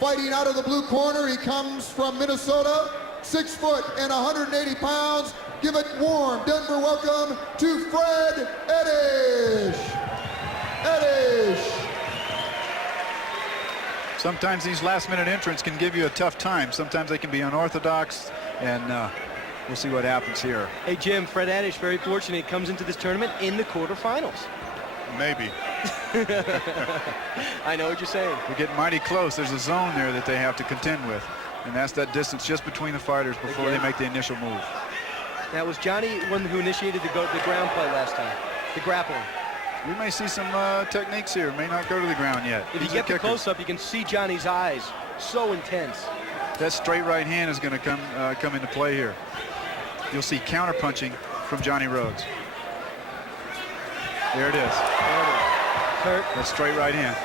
Fighting out of the blue corner, he comes from Minnesota, 6 foot and 180 pounds. Give it warm Denver welcome to Fred Edish. Sometimes these last-minute entrants can give you a tough time. Sometimes they can be unorthodox, and we'll see what happens here. Hey, Jim, Fred Edish, very fortunate, comes into this tournament in the quarterfinals. Maybe. I know what you're saying. We're getting mighty close. There's a zone there that they have to contend with, and that's that distance just between the fighters before they make the initial move. Now, was Johnny one who initiated the ground play last time, the grappling? We may see some techniques here. May not go to the ground yet. If you get the close-up, you can see Johnny's eyes. So intense. That straight right hand is going to come into play here. You'll see counter-punching from Johnny Rhodes. There it is. Hurt. That straight right hand.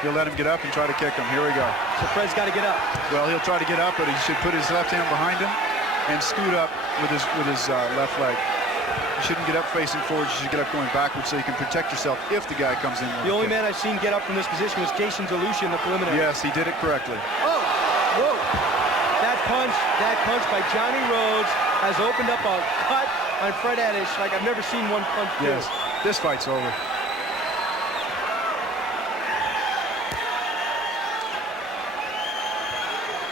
He'll let him get up and try to kick him. Here we go. So Fred's got to get up. Well, he'll try to get up, but he should put his left hand behind him and scoot up with his left leg. You shouldn't get up facing forward. You should get up going backwards so you can protect yourself if the guy comes in. The only man I've seen get up from this position was Jason Delucia in the preliminary. Yes, he did it correctly. Oh, whoa. That punch by Johnny Rhodes has opened up a cut on Fred Edish like I've never seen one punch do. Yes, this fight's over.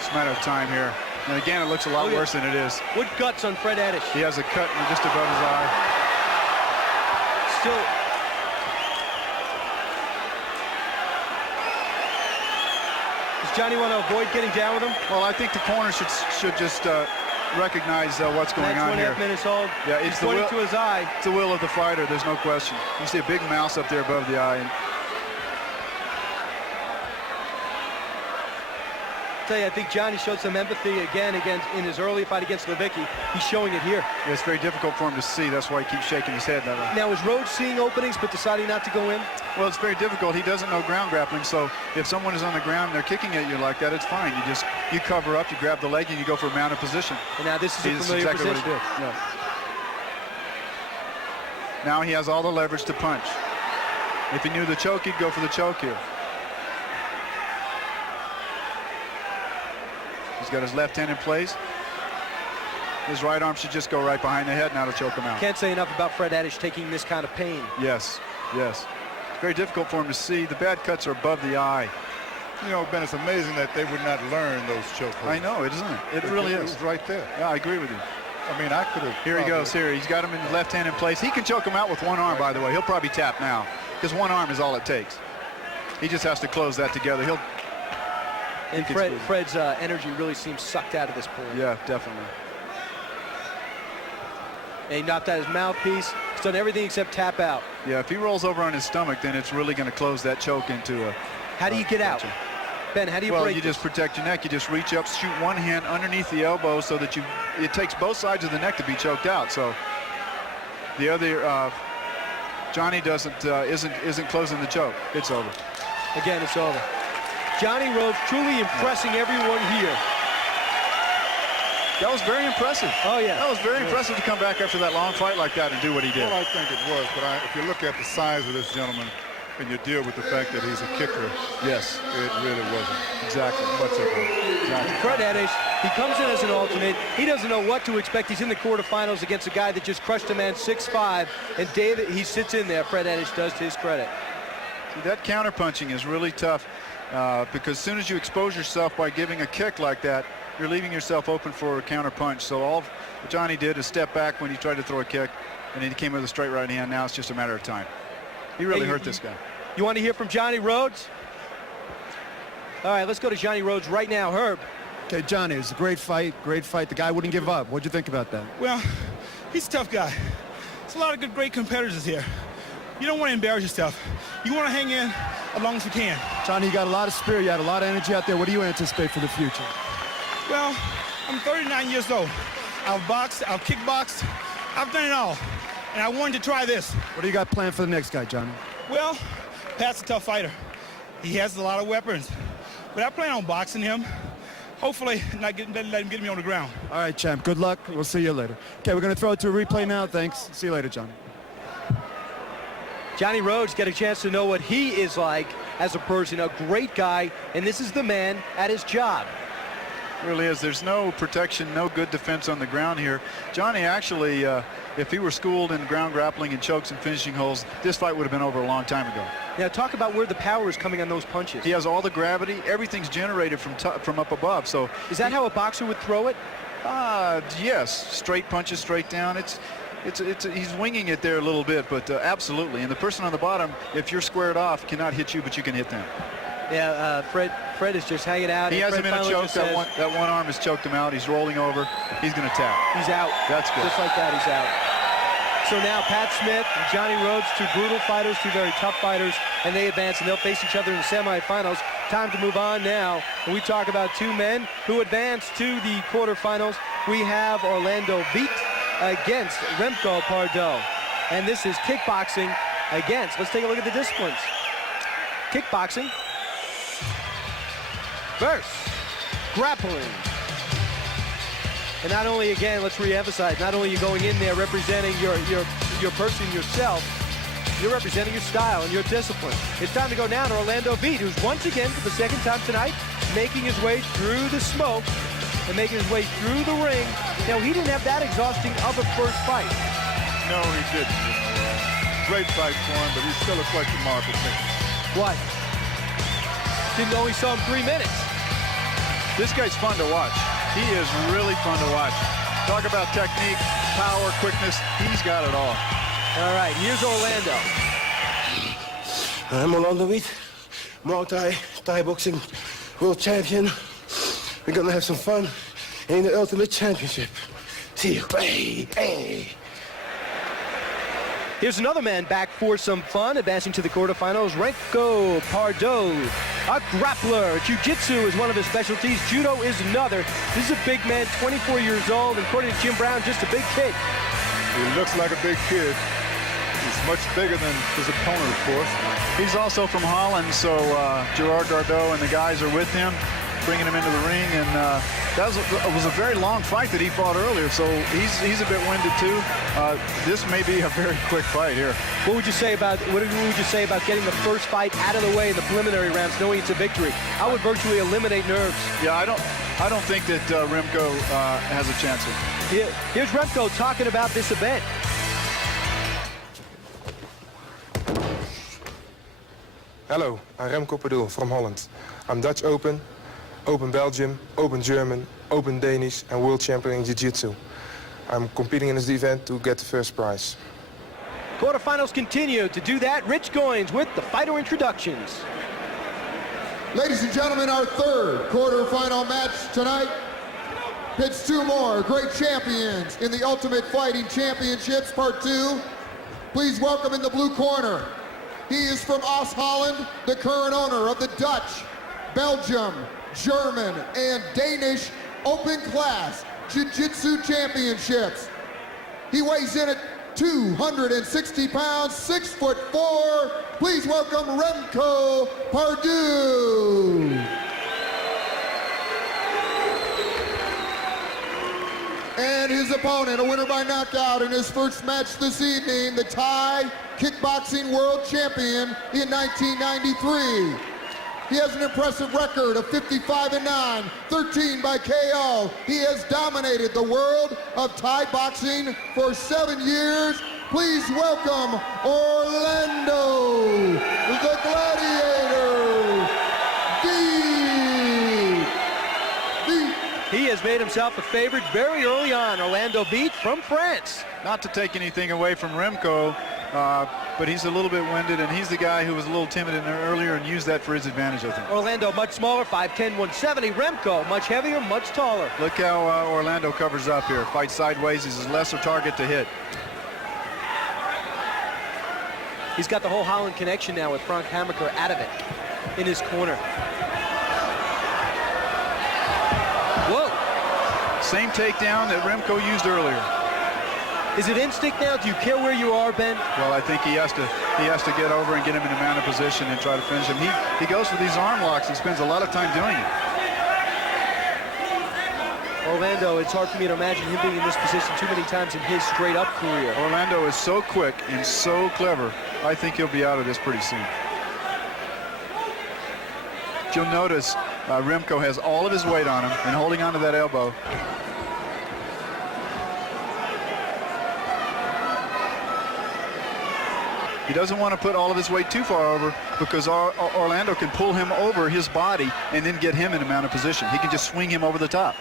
It's a matter of time here. And again, it looks a lot worse than it is. What guts on Fred Edish? He has a cut just above his eye. Still. Does Johnny want to avoid getting down with him? Well, I think the corner should just recognize what's going on here. 2.5 minutes old. Yeah, he's pointing to his eye. It's the will of the fighter. There's no question. You see a big mouse up there above the eye. And tell you, I think Johnny showed some empathy again in his early fight against Levicki. He's showing it here. Yeah, it's very difficult for him to see. That's why he keeps shaking his head that way. Now, is Rhodes seeing openings but deciding not to go in? Well, it's very difficult. He doesn't know ground grappling, so if someone is on the ground and they're kicking at you like that, it's fine. You cover up, you grab the leg, and you go for a mounted position. And now this is a familiar position. What he did. Yeah. Now he has all the leverage to punch. If he knew the choke, he'd go for the choke here. He's got his left hand in place. His right arm should just go right behind the head now to choke him out. Can't say enough about Fred Edish taking this kind of pain. Yes, yes. It's very difficult for him to see. The bad cuts are above the eye. You know, Ben, it's amazing that they would not learn those chokeholds. I know, isn't it? It really is. It's right there. Yeah, I agree with you. I mean, I could have. Here he goes. Here, he's got him in the left hand in place. He can choke him out with one arm, by the way. He'll probably tap now because one arm is all it takes. He just has to close that together. And Fred's energy really seems sucked out of this point. Yeah, definitely. And he knocked out his mouthpiece. He's done everything except tap out. Yeah, if he rolls over on his stomach, then it's really going to close that choke into a... How do you get out? Ben, how do you break Well, you just protect your neck. You just reach up, shoot one hand underneath the elbow so that it takes both sides of the neck to be choked out. So the other, Johnny isn't closing the choke. It's over. Again, it's over. Johnny Rhodes truly impressing everyone here. That was very impressive. Oh, yeah. That was very impressive to come back after that long fight like that and do what he did. Well, I think it was, but if you look at the size of this gentleman and you deal with the fact that he's a kicker, yes, it really wasn't exactly much of it. Exactly. Fred Eddish, he comes in as an alternate. He doesn't know what to expect. He's in the quarterfinals against a guy that just crushed a man 6'5", and David, he sits in there. Fred Eddish does to his credit. See, that counterpunching is really tough because as soon as you expose yourself by giving a kick like that, you're leaving yourself open for a counter punch. So all Johnny did is step back when he tried to throw a kick, and then he came with a straight right hand. Now it's just a matter of time. He really hurt this guy. You want to hear from Johnny Rhodes? All right, let's go to Johnny Rhodes right now. Herb. Okay, Johnny, it was a great fight, great fight. The guy wouldn't give up. What'd you think about that? Well, he's a tough guy. There's a lot of great competitors here. You don't want to embarrass yourself. You want to hang in as long as you can. Johnny, you got a lot of spirit. You had a lot of energy out there. What do you anticipate for the future? Well, I'm 39 years old. I've boxed, I've kickboxed, I've done it all. And I wanted to try this. What do you got planned for the next guy, Johnny? Well, Pat's a tough fighter. He has a lot of weapons. But I plan on boxing him. Hopefully, let him get me on the ground. All right, champ. Good luck. We'll see you later. Okay, we're going to throw it to a replay now. Thanks. See you later, Johnny. Johnny Rhodes get a chance to know what he is like as a person, a great guy, and this is the man at his job. Really is. There's no protection, no good defense on the ground here. Johnny actually, if he were schooled in ground grappling and chokes and finishing holds, this fight would have been over a long time ago. Now talk about where the power is coming on those punches. He has all the gravity. Everything's generated from up above. So is that how a boxer would throw it? Yes. Straight punches, straight down. He's winging it there a little bit, but absolutely. And the person on the bottom, if you're squared off, cannot hit you, but you can hit them. Yeah, Fred is just hanging out. He has him in a choke. That one arm has choked him out. He's rolling over. He's going to tap. He's out. That's good. Just like that, he's out. So now Pat Smith and Johnny Rhodes, two brutal fighters, two very tough fighters, and they advance, and they'll face each other in the semifinals. Time to move on now. And we talk about two men who advance to the quarterfinals. We have Orlando Beat against Remco Pardo. And this is kickboxing against. Let's take a look at the disciplines. Kickboxing versus grappling. And not only, again, let's re-emphasize, not only are you going in there representing your person, yourself, you're representing your style and your discipline. It's time to go down to Orlando Beat, who's once again, for the second time tonight, making his way through the smoke and making his way through the ring. Now, he didn't have that exhausting of a first fight. No, he didn't. Great fight for him, but he's still a question mark with me. What? Didn't know he saw him 3 minutes. This guy's fun to watch. He is really fun to watch. Talk about technique, power, quickness. He's got it all. All right, here's Orlando. I'm Orlando Beat, multi-Thai boxing world champion. We're gonna have some fun in the Ultimate Championship. See you. Hey, hey. Here's another man back for some fun, advancing to the quarterfinals, Remco Pardo, a grappler. Jiu-jitsu is one of his specialties. Judo is another. This is a big man, 24 years old, and according to Jim Brown, just a big kid. He looks like a big kid. He's much bigger than his opponent, of course. He's also from Holland, so Gerard Dardeau and the guys are with him, bringing him into the ring, and that was a very long fight that he fought earlier, so he's a bit winded too. This may be a very quick fight here. What would you say about getting the first fight out of the way in the preliminary rounds, knowing it's a victory? I would virtually eliminate nerves. Yeah, I don't think that Remco has a chance here. Here's Remco talking about this event. Hello, I'm Remco Pardo from Holland. I'm Dutch Open, Open Belgium, Open German, Open Danish, and World Champion in Jiu-Jitsu. I'm competing in this event to get the first prize. Quarterfinals continue. To do that, Rich Goins with the fighter introductions. Ladies and gentlemen, our third quarterfinal match tonight pits two more great champions in the Ultimate Fighting Championships Part 2. Please welcome in the blue corner. He is from Oost Holland, the current owner of the Dutch, Belgium, German, and Danish Open Class Jiu-Jitsu Championships. He weighs in at 260 pounds, 6'4". Please welcome Remco Pardue. And his opponent, a winner by knockout in his first match this evening, the Thai kickboxing world champion in 1993. He has an impressive record of 55-9, 13 by KO. He has dominated the world of Thai boxing for 7 years. Please welcome Orlando, the Gladiator, He has made himself a favorite very early on. Orlando Beat from France. Not to take anything away from Remco, but he's a little bit winded, and he's the guy who was a little timid in there earlier and used that for his advantage, I think. Orlando much smaller, 5'10", 170. Remco much heavier, much taller. Look how Orlando covers up here. Fights sideways. He's a lesser target to hit. He's got the whole Holland connection now with Frank Hammaker out of it in his corner. Whoa. Same takedown that Remco used earlier. Is it instinct now? Do you care where you are, Ben? Well, I think he has to get over and get him in a mounted position and try to finish him. He goes for these arm locks and spends a lot of time doing it. Orlando, it's hard for me to imagine him being in this position too many times in his straight-up career. Orlando is so quick and so clever. I think he'll be out of this pretty soon. You'll notice Remco has all of his weight on him and holding onto that elbow. He doesn't want to put all of his weight too far over because Orlando can pull him over his body and then get him in a mounted position. He can just swing him over the top.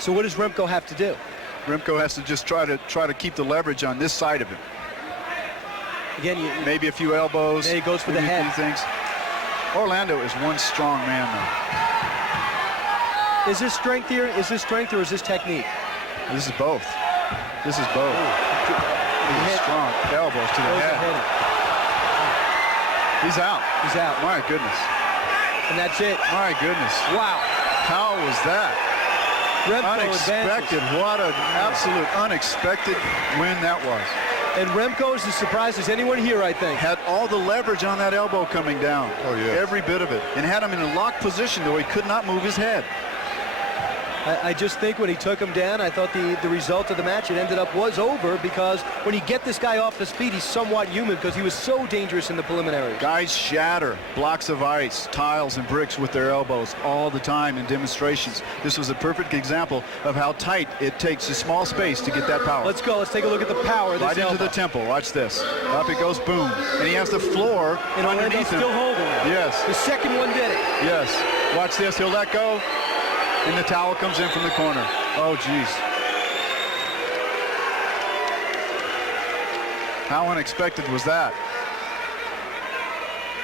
So what does Remco have to do? Remco has to just try to keep the leverage on this side of him. Again, maybe a few elbows. There he goes for the head. Things. Orlando is one strong man, though. Is this strength here? Is this strength or is this technique? This is both. This is both. Strong elbows to the head. He's out. He's out. My goodness. And that's it. My goodness. Wow. How was that? Remco unexpected. Advances. What an absolute unexpected win that was. And Remco is as surprised as anyone here, I think. Had all the leverage on that elbow coming down. Oh, yeah. Every bit of it. And had him in a locked position, though he could not move his head. I just think when he took him down, I thought the result of the match, it ended up was over because when you get this guy off his feet, he's somewhat human because he was so dangerous in the preliminaries. Guys shatter blocks of ice, tiles, and bricks with their elbows all the time in demonstrations. This was a perfect example of how tight it takes a small space to get that power. Let's go. Let's take a look at the power of this right into elbow. the temple. Watch this. Up it goes, boom. And he has the floor and underneath him. Still holding it. Yes. The second one did it. Yes. Watch this. He'll let go. And the towel comes in from the corner. Oh, geez. How unexpected was that?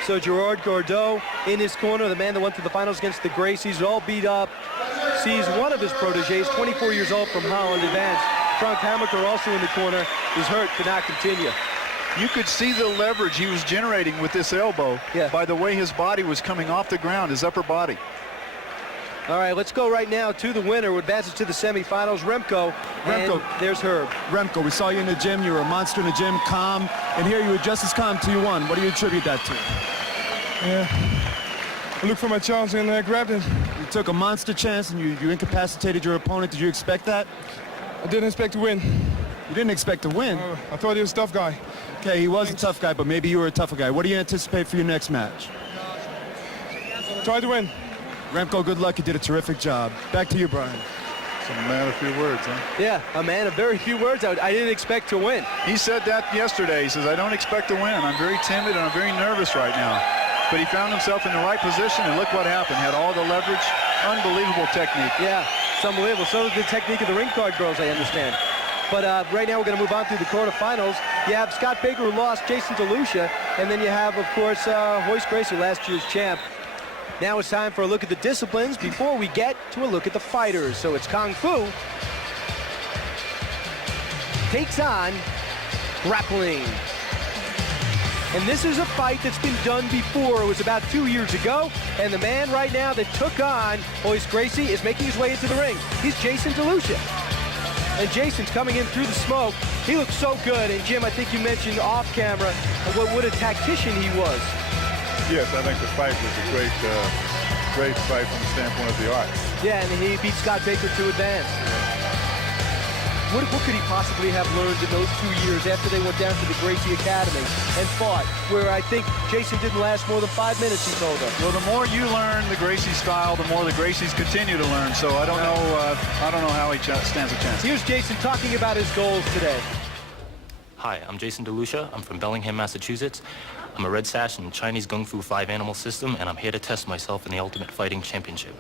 So Gerard Gordeau in his corner, the man that went to the finals against the Gracies, all beat up. Sees one of his proteges, 24 years old from Holland, advance. Frank Hammaker also in the corner, is hurt, cannot continue. You could see the leverage he was generating with this elbow by the way his body was coming off the ground, his upper body. All right, let's go right now to the winner who advances to the semifinals, Remco. And there's Herb. Remco, we saw you in the gym. You were a monster in the gym, calm. And here you were just as calm till you won. What do you attribute that to? Yeah, I looked for my chance and grabbed him. You took a monster chance and you incapacitated your opponent. Did you expect that? I didn't expect to win. You didn't expect to win? I thought he was a tough guy. Okay, he was a tough guy, but maybe you were a tougher guy. What do you anticipate for your next match? Try to win. Remco, good luck. You did a terrific job. Back to you, Brian. Some man of few words, huh? Yeah, a man of very few words. I didn't expect to win. He said that yesterday. He says, I don't expect to win. I'm very timid and I'm very nervous right now. But he found himself in the right position, and look what happened. Had all the leverage. Unbelievable technique. Yeah, it's unbelievable. So did the technique of the ring card girls, I understand. But right now we're going to move on through the quarterfinals. You have Scott Baker, who lost, Jason DeLucia, and then you have, of course, Royce Gracie, last year's champ. Now it's time for a look at the disciplines before we get to a look at the fighters. So it's Kung Fu takes on grappling. And this is a fight that's been done before. It was about 2 years ago, and the man right now that took on Royce Gracie is making his way into the ring. He's Jason DeLucia. And Jason's coming in through the smoke. He looks so good. And Jim, I think you mentioned off camera what a tactician he was. Yes, I think the fight was a great fight from the standpoint of the arts. Yeah, and he beat Scott Baker to advance. What could he possibly have learned in those 2 years after they went down to the Gracie Academy and fought, where I think Jason didn't last more than 5 minutes, he told us? Well, the more you learn the Gracie style, the more the Gracies continue to learn. So I don't know how he stands a chance. Here's Jason talking about his goals today. Hi, I'm Jason DeLucia. I'm from Bellingham, Massachusetts. I'm a red sash in the Chinese Kung Fu 5-animal system, and I'm here to test myself in the Ultimate Fighting Championship.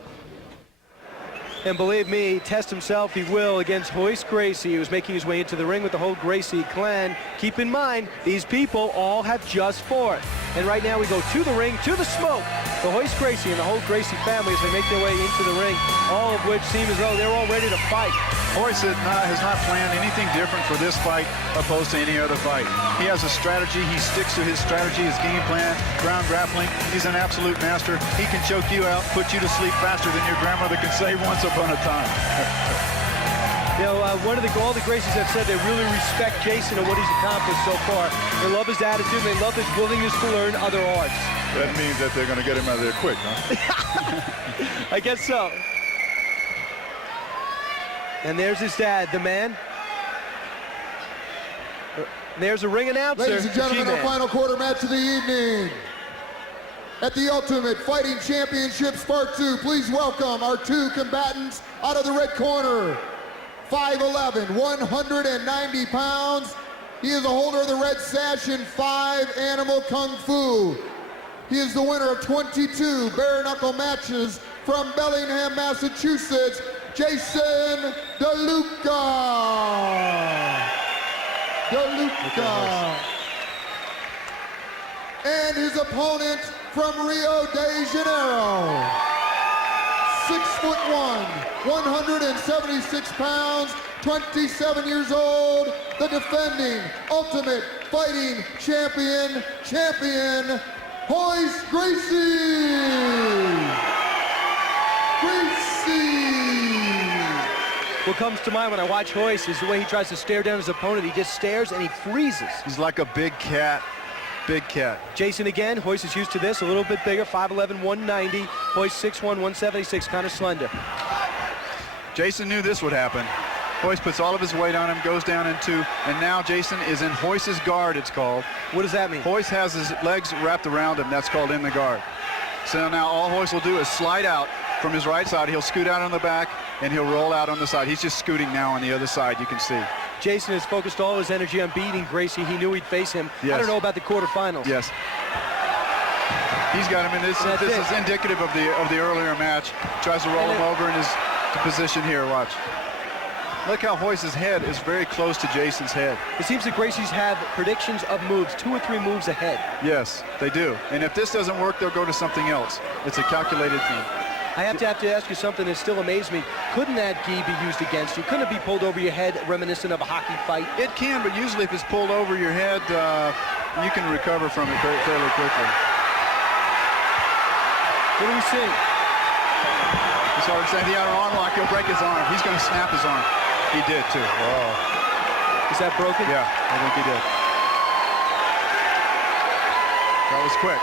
And believe me, test himself he will against Royce Gracie, who's making his way into the ring with the whole Gracie clan. Keep in mind, these people all have just fought. And right now we go to the ring, to the smoke. The Royce Gracie and the whole Gracie family as they make their way into the ring, all of which seem as though they're all ready to fight. Royce has not planned anything different for this fight opposed to any other fight. He has a strategy. He sticks to his strategy, his game plan, ground grappling. He's an absolute master. He can choke you out, put you to sleep faster than your grandmother can say once upon a time. You know, all the Gracies have said they really respect Jason and what he's accomplished so far. They love his attitude. They love his willingness to learn other arts. That means that they're going to get him out of there quick, huh? I guess so. And there's his dad, the man. There's a ring announcer. Ladies and gentlemen, our final quarter match of the evening. At the Ultimate Fighting Championships Part 2, please welcome our two combatants out of the red corner. 5'11", 190 pounds. He is the holder of the red sash in 5-animal Kung Fu. He is the winner of 22 bare-knuckle matches from Bellingham, Massachusetts, Jason DeLucia. And his opponent from Rio de Janeiro, 6'1", 176 pounds, 27 years old, the defending Ultimate Fighting Champion, Royce Gracie. What comes to mind when I watch Royce is the way he tries to stare down his opponent. He just stares and he freezes. He's like a big cat. Big cat. Jason again, Royce is used to this, a little bit bigger, 5'11", 190. Royce 6'1", 176, kind of slender. Jason knew this would happen. Royce puts all of his weight on him, goes down in two, and now Jason is in Royce's guard, it's called. What does that mean? Royce has his legs wrapped around him. That's called in the guard. So now all Royce will do is slide out from his right side. He'll scoot out on the back, and he'll roll out on the side. He's just scooting now on the other side, you can see. Jason has focused all his energy on beating Gracie. He knew he'd face him. Yes. I don't know about the quarterfinals. Yes. He's got him in this. This is indicative of the earlier match. Tries to roll him over in his position here. Watch. Look how Royce's head is very close to Jason's head. It seems that Gracie's have predictions of moves, 2 or 3 moves ahead. Yes, they do. And if this doesn't work, they'll go to something else. It's a calculated thing. I have to ask you something that still amazed me. Couldn't that gi be used against you? Couldn't it be pulled over your head, reminiscent of a hockey fight? It can, but usually if it's pulled over your head, you can recover from it fairly quickly. What do we see? It's hard to say. The outer arm lock, he'll break his arm. He's going to snap his arm. He did, too. Whoa. Is that broken? Yeah, I think he did. That was quick.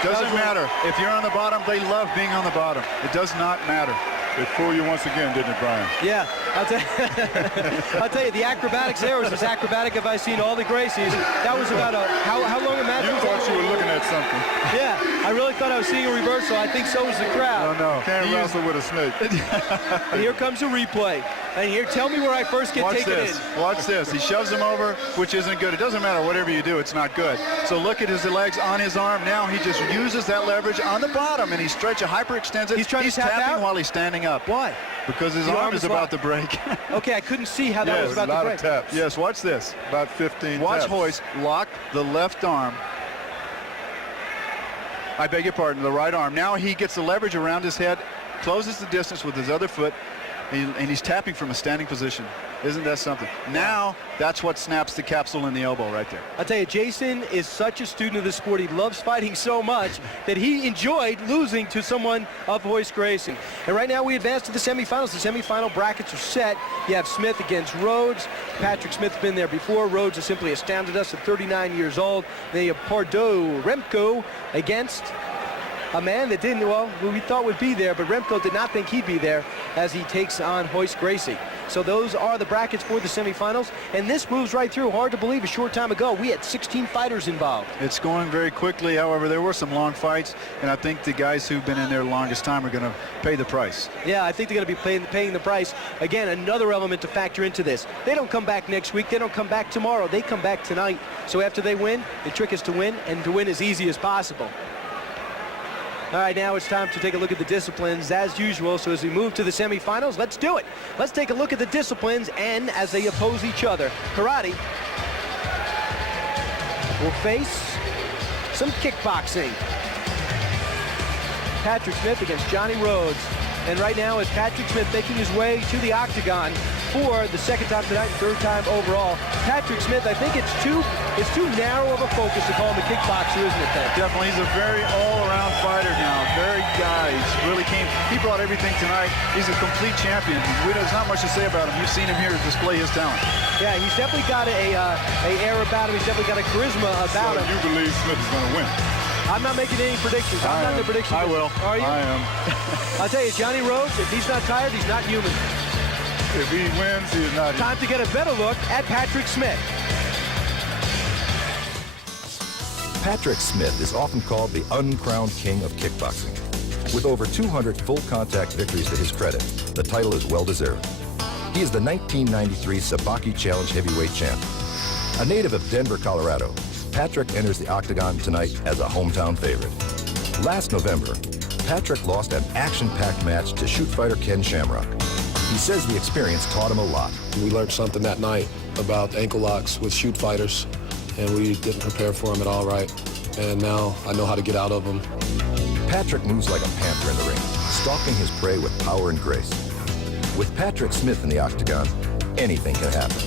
Doesn't matter. If you're on the bottom, they love being on the bottom. It does not matter. It fooled you once again, didn't it, Brian? Yeah, I'll tell you, the acrobatics there was as acrobatic as I've seen all the Gracies. That was about how long a match was? You thought you were looking at something. Yeah, I really thought I was seeing a reversal. I think so was the crowd. No. Can't wrestle with a snake. And here comes a replay. And here, tell me where I first get taken in. Watch this. He shoves him over, which isn't good. It doesn't matter. Whatever you do, it's not good. So look at his legs on his arm. Now he just uses that leverage on the bottom, and he stretches, hyperextends it. He's trying to tap tapping out? while he's standing up. Why? Because his arm is about to break. Okay, I couldn't see how that was about to break. A lot of taps. Yes, watch this. About 15 Watch taps. Royce lock the left arm. I beg your pardon, the right arm. Now he gets the leverage around his head, closes the distance with his other foot, and he's tapping from a standing position. Isn't that something? Now, that's what snaps the capsule in the elbow right there. I'll tell you, Jason is such a student of the sport. He loves fighting so much that he enjoyed losing to someone of Royce Gracie. And right now we advance to the semifinals. The semifinal brackets are set. You have Smith against Rhodes. Patrick Smith's been there before. Rhodes has simply astounded us at 39 years old. Then you have Pardo Remco against a man that didn't, well, who we thought would be there, but Remco did not think he'd be there as he takes on Royce Gracie. So those are the brackets for the semifinals, and this moves right through. Hard to believe a short time ago we had 16 fighters involved. It's going very quickly. However, there were some long fights, and I think the guys who've been in there the longest time are going to pay the price. Yeah, I think they're going to be paying the price. Again, another element to factor into this. They don't come back next week. They don't come back tomorrow. They come back tonight. So after they win, the trick is to win, and to win as easy as possible. All right, now it's time to take a look at the disciplines as usual. So as we move to the semifinals, let's do it. Let's take a look at the disciplines and as they oppose each other. Karate will face some kickboxing. Patrick Smith against Johnny Rhodes. And right now is Patrick Smith making his way to the octagon for the second time tonight and third time overall. Patrick Smith, I think it's too narrow of a focus to call him a kickboxer, isn't it, Ted? Definitely. He's a very all-around fighter now. Very guy. He brought everything tonight. He's a complete champion. There's not much to say about him. You've seen him here to display his talent. Yeah, he's definitely got a air about him. He's definitely got a charisma about him. You believe Smith is going to win? I'm not making any predictions. I'm not the prediction. I will. Are you? I am. I'll tell you, Johnny Rhodes, if he's not tired, he's not human. If he wins, he is not human. Time to get a better look at Patrick Smith. Patrick Smith is often called the uncrowned king of kickboxing. With over 200 full-contact victories to his credit, the title is well-deserved. He is the 1993 Sabaki Challenge heavyweight champ. A native of Denver, Colorado, Patrick enters the octagon tonight as a hometown favorite. Last November, Patrick lost an action-packed match to shoot fighter Ken Shamrock. He says the experience taught him a lot. We learned something that night about ankle locks with shoot fighters, and we didn't prepare for them at all right. And now I know how to get out of them. Patrick moves like a panther in the ring, stalking his prey with power and grace. With Patrick Smith in the octagon, anything can happen.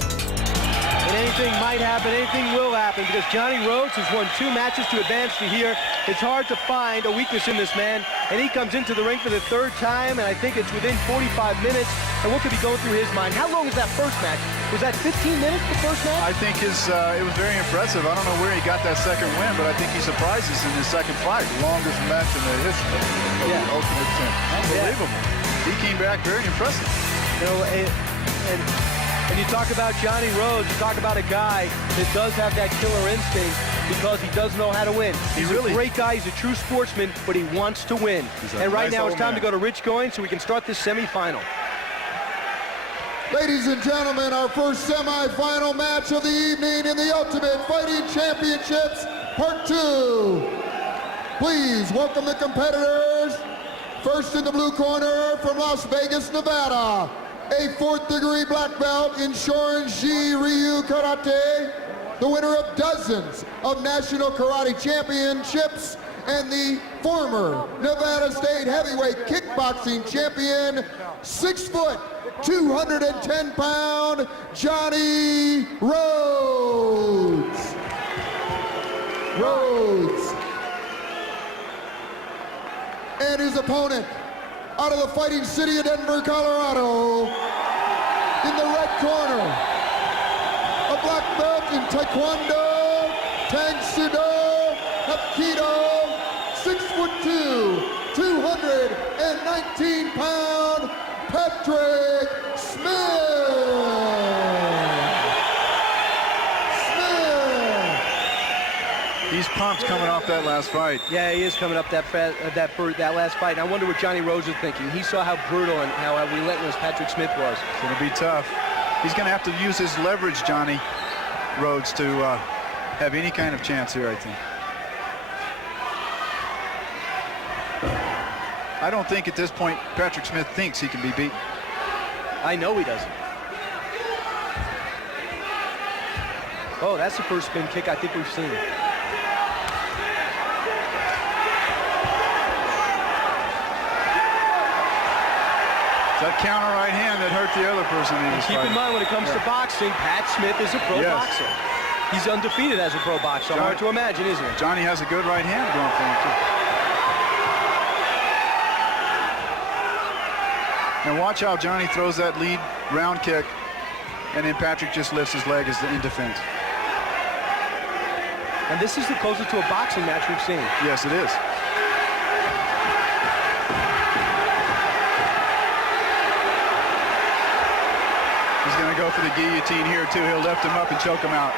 And anything might happen, anything will happen, because Johnny Rhodes has won 2 matches to advance to here. It's hard to find a weakness in this man, and he comes into the ring for the 3rd time, and I think it's within 45 minutes. And what could be going through his mind? How long is that first match? Was that 15 minutes, the first match? I think it was very impressive. I don't know where he got that second win, but I think he surprised us in his second fight. Longest match in the history of the Ultimate Champion. Unbelievable. He came back very impressive. You know, and you talk about Johnny Rhodes, you talk about a guy that does have that killer instinct because he does know how to win. He's a great guy, he's a true sportsman, but he wants to win. And right now it's time to go to Rich Goins so we can start this semifinal. Ladies and gentlemen, our first semifinal match of the evening in the Ultimate Fighting Championships, Part 2. Please welcome the competitors. First in the blue corner from Las Vegas, Nevada, a 4th degree black belt in Shorin-ji Ryu Karate, the winner of dozens of national karate championships, and the former Nevada State heavyweight kickboxing champion, 6 foot, 210-pound Johnny Rhodes. And his opponent, out of the fighting city of Denver, Colorado, in the red corner, a black belt in Taekwondo, Tang Sudo, Hapkido, 6'2", 219-pound Patrick Smith. He's pumped coming off that last fight. Yeah, he is coming up that last fight. And I wonder what Johnny Rose is thinking. He saw how brutal and how relentless Patrick Smith was. It's going to be tough. He's going to have to use his leverage, Johnny Rhodes, to have any kind of chance here, I think. I don't think at this point Patrick Smith thinks he can be beaten. I know he doesn't. Oh, that's the first spin kick I think we've seen. That counter right hand that hurt the other person. Keep in mind, when it comes to boxing, Pat Smith is a pro boxer. He's undefeated as a pro boxer. Hard to imagine, isn't it? Johnny has a good right hand going for him, too. And watch how Johnny throws that lead round kick, and then Patrick just lifts his leg in defense. And this is the closest to a boxing match we've seen. Yes, it is. He's going to go for the guillotine here, too. He'll lift him up and choke him out.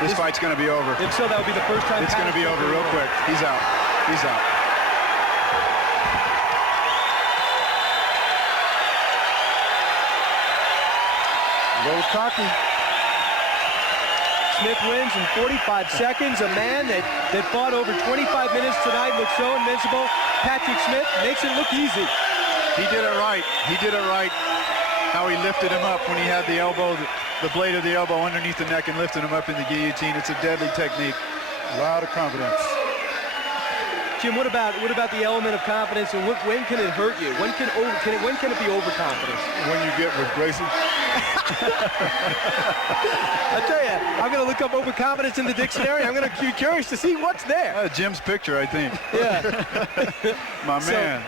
This fight's going to be over. If so, that would be the first time. It's going to be over real quick. He's out. He's out. A little cocky. Smith wins in 45 seconds. A man that fought over 25 minutes tonight looked so invincible. Patrick Smith makes it look easy. He did it right. He did it right. How he lifted him up when he had the elbow, the blade of the elbow underneath the neck and lifted him up in the guillotine. It's a deadly technique. A lot of confidence. Jim, what about the element of confidence, and when can it hurt you? When can it be overconfidence? When you get with Gracie. I tell you, I'm going to look up overconfidence in the dictionary. I'm going to be curious to see what's there. Jim's picture, I think. Yeah. My man.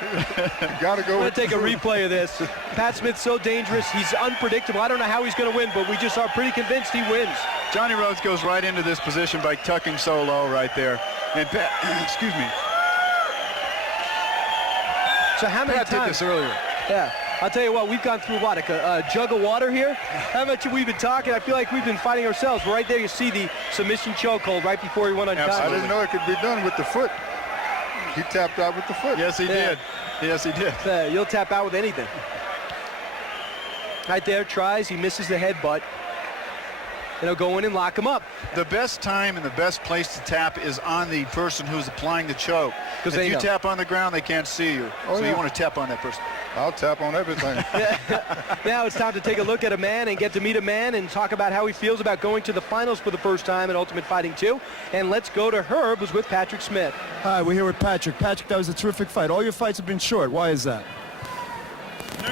Gotta go. I'm going to take a replay of this. Pat Smith's so dangerous. He's unpredictable. I don't know how he's going to win, but we just are pretty convinced he wins. Johnny Rhodes goes right into this position by tucking so low right there. And Pat, excuse me. So how many times? Pat did this earlier. Yeah. I'll tell you what, we've gone through, what, a jug of water here? How much have we been talking? I feel like we've been fighting ourselves. Right there, you see the submission chokehold right before he went unconscious. I didn't know it could be done with the foot. He tapped out with the foot. Yes, he did. Yes, he did. You'll tap out with anything. Right there, tries. He misses the headbutt. And he'll go in and lock him up. The best time and the best place to tap is on the person who's applying the choke. If you tap on the ground, they can't see you. So you want to tap on that person. I'll tap on everything. Now it's time to take a look at a man and get to meet a man and talk about how he feels about going to the finals for the first time at Ultimate Fighting 2. And let's go to Herb, who's with Patrick Smith. Hi, we're here with Patrick. Patrick, that was a terrific fight. All your fights have been short. Why is that?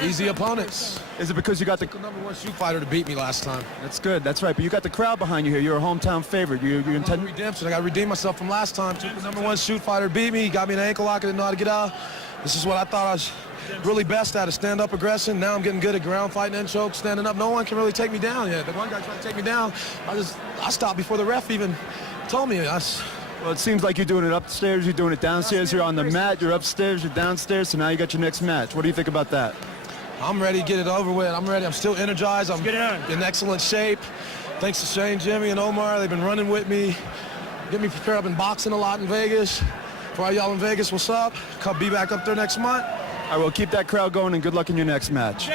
Easy opponents. Is it because you got the number one shoot fighter to beat me last time? That's good. That's right. But you got the crowd behind you here. You're a hometown favorite. You intend redemption. I got to redeem myself from last time. Took the number one shoot fighter to beat me. He got me an ankle lock. I didn't know how to get out. This is what I thought I was really best at, is stand-up aggression. Now I'm getting good at ground fighting and choke, standing up. No one can really take me down yet. The one guy tried to take me down. I stopped before the ref even told me. Well, it seems like you're doing it upstairs. You're doing it downstairs. You're on the mat. You're upstairs. You're downstairs. So now you got your next match. What do you think about that? I'm ready to get it over with. I'm ready. I'm still energized. I'm in excellent shape. Thanks to Shane, Jimmy, and Omar. They've been running with me, get me prepared. I've been boxing a lot in Vegas. For all y'all in Vegas, what's up? Come be back up there next month. I will keep that crowd going, and good luck in your next match.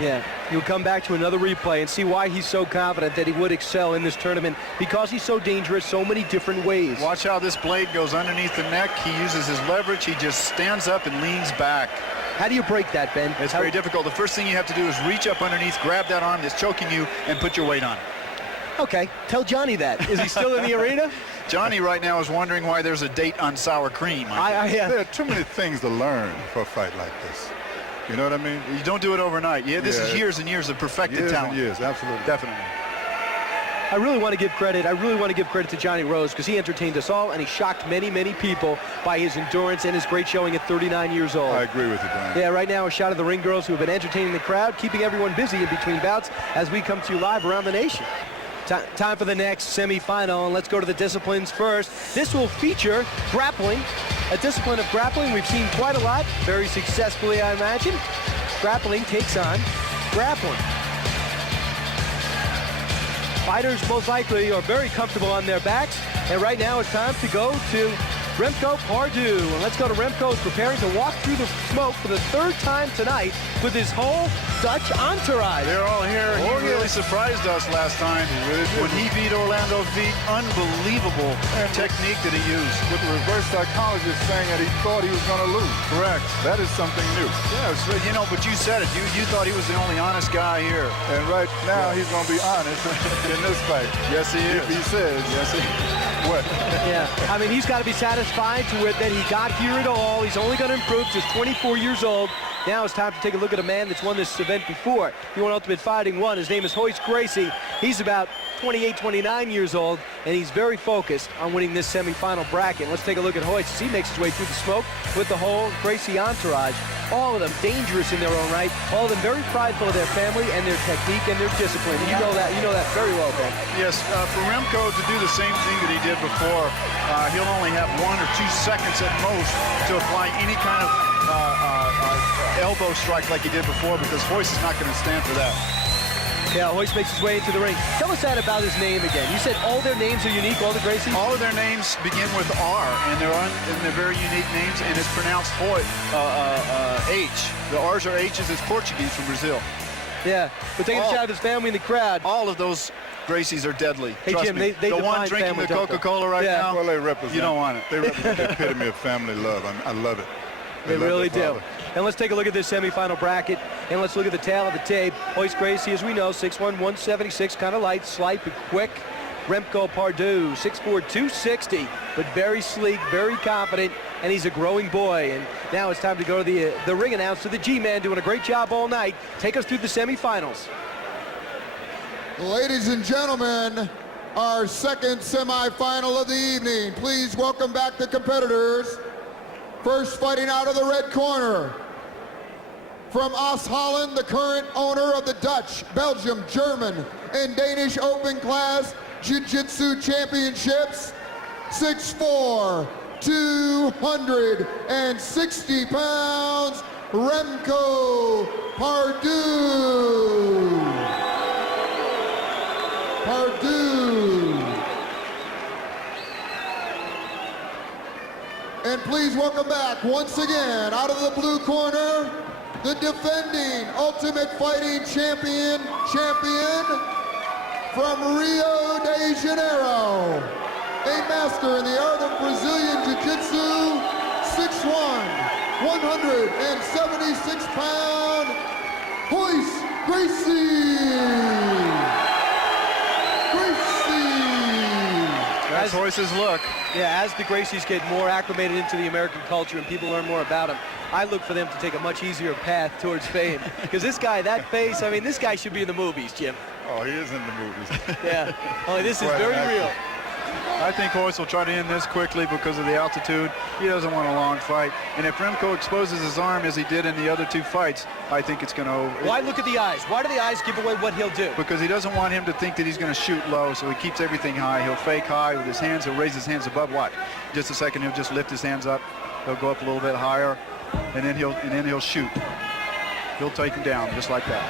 Yeah, he'll come back to another replay and see why he's so confident that he would excel in this tournament, because he's so dangerous so many different ways. Watch how this blade goes underneath the neck. He uses his leverage. He just stands up and leans back. How do you break that, Ben? It's very difficult. The first thing you have to do is reach up underneath, grab that arm that's choking you, and put your weight on. Okay, tell Johnny that. Is he still in the arena? Johnny right now is wondering why there's a date on sour cream. There are too many things to learn for a fight like this. You know what I mean? You don't do it overnight. Yeah, this is years and years of perfected talent. Years, absolutely. Definitely. I really want to give credit. I really want to give credit to Johnny Rose, because he entertained us all and he shocked many, many people by his endurance and his great showing at 39 years old. I agree with you, Brian. Yeah, right now a shot of the ring girls who have been entertaining the crowd, keeping everyone busy in between bouts as we come to you live around the nation. Time for the next semifinal, and let's go to the disciplines first. This will feature grappling, a discipline of grappling we've seen quite a lot, very successfully, I imagine. Grappling takes on grappling. Fighters most likely are very comfortable on their backs. And right now it's time to go to Remco Pardue. And let's go to Remco, who's preparing to walk through the smoke for the 3rd time tonight with his whole Dutch entourage. They're all here. He really surprised us last time when he beat Orlando Feet. Unbelievable technique that he used. With the reverse psychologist saying that he thought he was going to lose. Correct. That is something new. Yeah, you know, but you said it. You thought he was the only honest guy here. And right now he's going to be honest in this fight. Yes, he is. If he says, yes, he what? Yeah, I mean, he's got to be satisfied to it that he got here at all. He's only going to improve. He's 24 years old. Now it's time to take a look at a man that's won this event before. He won Ultimate Fighting 1. His name is Royce Gracie. He's about 28, 29 years old, and he's very focused on winning this semifinal bracket. Let's take a look at Royce as he makes his way through the smoke with the whole Gracie entourage. All of them dangerous in their own right. All of them very prideful of their family and their technique and their discipline. You know that very well, Ben. Yes, for Remco to do the same thing that he did before, he'll only have 1 or 2 seconds at most to apply any kind of elbow strike like he did before, because Royce is not going to stand for that. Yeah, Royce makes his way into the ring. Tell us that about his name again. You said all their names are unique, all the Gracies? All of their names begin with R, and they're very unique names, and it's pronounced H. The R's or H's. It's Portuguese from Brazil. Yeah, we're taking a shot of his family in the crowd. All of those Gracies are deadly. Hey, Trust Jim, me. they the one define drinking family, the Coca-Cola right now, well, they represent, you don't want it. They represent the epitome of family love. I love it. They really do. And let's take a look at this semifinal bracket, and let's look at the tail of the tape. Royce Gracie, as we know, 6'1", 176, kind of light, slight, but quick. Remco Pardue, 6'4", 260, but very sleek, very confident, and he's a growing boy. And now it's time to go to the ring announcer, the G-Man, doing a great job all night. Take us through the semifinals. Ladies and gentlemen, our second semifinal of the evening. Please welcome back the competitors. First, fighting out of the red corner, from Oost Holland, the current owner of the Dutch, Belgium, German, and Danish open class jiu-jitsu championships, 6'4", 260 pounds, Remco Pardue. And please welcome back once again out of the blue corner, the defending Ultimate Fighting champion from Rio de Janeiro, a master in the art of Brazilian Jiu-Jitsu, 6'1", 176-pound, Royce Gracie. That's Royce's look. Yeah, as the Gracies get more acclimated into the American culture and people learn more about him, I look for them to take a much easier path towards fame. Because this guy, that face, I mean, this guy should be in the movies, Jim. Oh, he is in the movies. Yeah. Only this is very real. I think Royce will try to end this quickly because of the altitude. He doesn't want a long fight. And if Remco exposes his arm as he did in the other 2 fights, I think it's going to... Why look at the eyes? Why do the eyes give away what he'll do? Because he doesn't want him to think that he's going to shoot low, so he keeps everything high. He'll fake high with his hands. He'll raise his hands above. Watch. Just a second, he'll just lift his hands up. He'll go up a little bit higher, and then he'll shoot. He'll take him down just like that.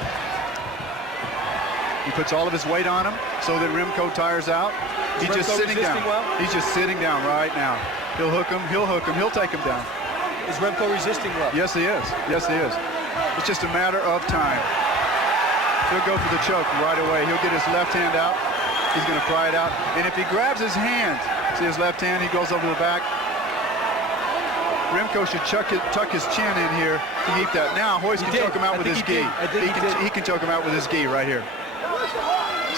He puts all of his weight on him so that Remco tires out. He's just sitting down. Well? He's just sitting down right now. He'll hook him, he'll take him down. Is Remco resisting well? Yes, he is. Yes, he is. It's just a matter of time. He'll go for the choke right away. He'll get his left hand out. He's going to pry it out. And if he grabs his hand, see his left hand, he goes over the back. Remco should tuck his chin in here to keep that. Now, Royce can choke him out with his gi. He can choke him out with his gi right here.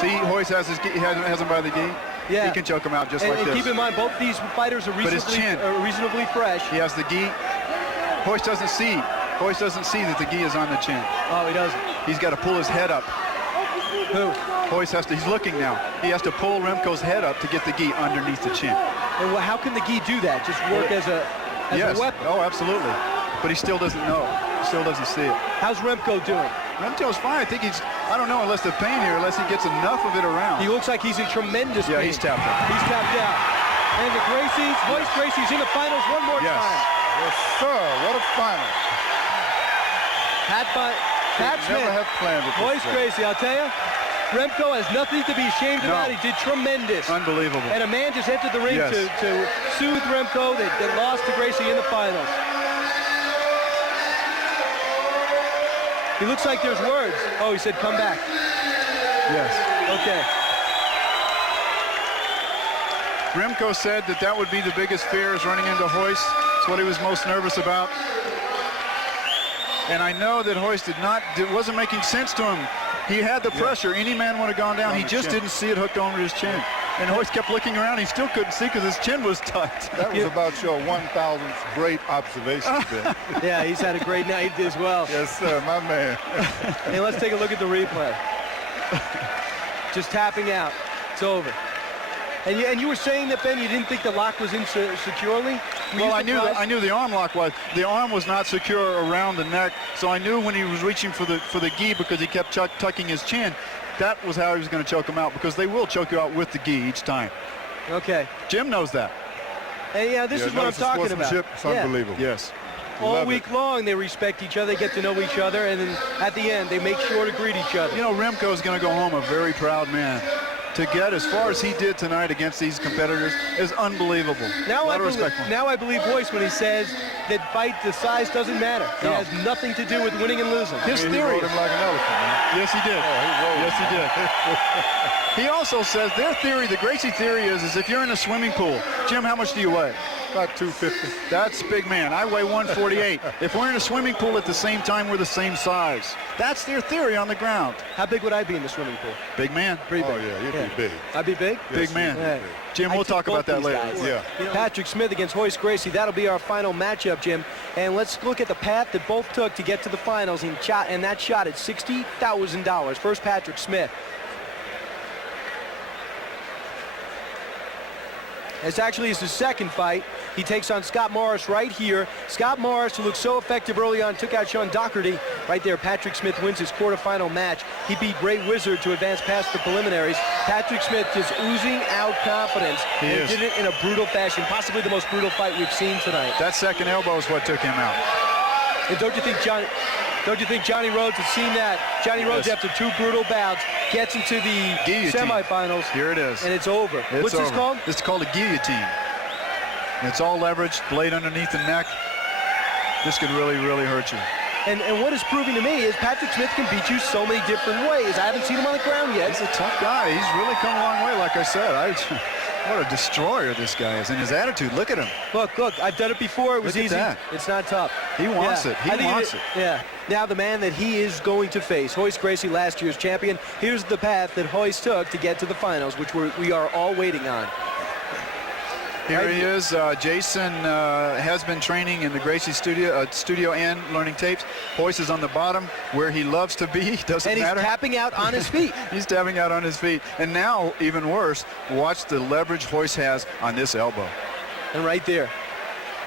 See, Royce has him by the gi. Yeah. He can choke him out just like and this. Keep in mind, both these fighters are reasonably fresh. He has the gi. Royce doesn't see that the gi is on the chin. Oh, he doesn't. He's got to pull his head up. Who? Royce he's looking now. He has to pull Remco's head up to get the gi underneath the chin. And how can the gi do that? Just work as a weapon? Oh, absolutely. But he still doesn't know. He still doesn't see it. How's Remco doing? Remco's fine. I think I don't know unless the pain here, unless he gets enough of it around. He looks like he's in tremendous pain. Yeah, he's tapped out. He's tapped out. And the Gracies, Royce Gracie's in the finals one more time. Yes, sir. What a final. Pat Smith, never have planned it. Royce Gracie, I'll tell you, Remco has nothing to be ashamed about. He did tremendous. Unbelievable. And a man just entered the ring to soothe Remco that lost to Gracie in the finals. He looks like there's words. Oh, he said, come back. Yes. Okay. Remco said that would be the biggest fear, is running into Royce. It's what he was most nervous about. And I know that Royce wasn't making sense to him. He had the pressure. Any man would have gone down. He just didn't see it hooked over his chin. And Royce kept looking around. He still couldn't see because his chin was tucked. That was about your 1,000th great observation, Ben. Yeah, he's had a great night as well. Yes, sir, my man. Hey, let's take a look at the replay. Just tapping out. It's over. And you were saying that, Ben, you didn't think the lock was in securely? Well, I knew the arm lock was. The arm was not secure around the neck, so I knew when he was reaching for the gi, because he kept tucking his chin, that was how he was going to choke him out, because they will choke you out with the gi each time. Okay. Jim knows that. Hey, yeah, this is what I'm talking about. It's unbelievable. Yes. All week long, they respect each other, they get to know each other, and then at the end, they make sure to greet each other. You know, Remco is going to go home a very proud man. To get as far as he did tonight against these competitors is unbelievable. Now I believe Royce when he says that the size doesn't matter. It has nothing to do with winning and losing. His theory. He rode him like an elephant, man. Yes, he did. Yes, he did. He also says their theory, the Gracie theory is if you're in a swimming pool, Jim, how much do you weigh? About 250. That's big man. I weigh 148. If we're in a swimming pool at the same time, we're the same size. That's their theory on the ground. How big would I be in the swimming pool? Big man. Pretty big. Oh, yeah, you'd be big. I'd be big? Big man. Yeah. Jim, we'll talk about that later. Yeah. Patrick Smith against Royce Gracie. That'll be our final matchup, Jim. And let's look at the path that both took to get to the finals. And that shot at $60,000. First, Patrick Smith. It's actually his second fight. He takes on Scott Morris right here. Scott Morris, who looked so effective early on, took out Sean Doherty. Right there, Patrick Smith wins his quarterfinal match. He beat Great Wizard to advance past the preliminaries. Patrick Smith just oozing out confidence. He did it in a brutal fashion, possibly the most brutal fight we've seen tonight. That second elbow is what took him out. And don't you think Johnny Rhodes has seen that? Johnny Rhodes, after two brutal bouts, gets into the semifinals. Here it is. And it's over. What's this called? It's called a guillotine. It's all leveraged, blade underneath the neck. This could really, really hurt you. And what is proving to me is Patrick Smith can beat you so many different ways. I haven't seen him on the ground yet. He's a tough guy. He's really come a long way, like I said. What a destroyer this guy is. And his attitude, look at him. Look, I've done it before. It was easy. That. It's not tough. He wants it. He wants it. Yeah. Now the man that he is going to face, Royce Gracie, last year's champion. Here's the path that Royce took to get to the finals, which we are all waiting on. Here he is. Jason has been training in the Gracie studio and learning tapes. Royce is on the bottom where he loves to be. Doesn't matter. And he's tapping out on his feet. He's tapping out on his feet. And now, even worse, watch the leverage Royce has on this elbow. And right there.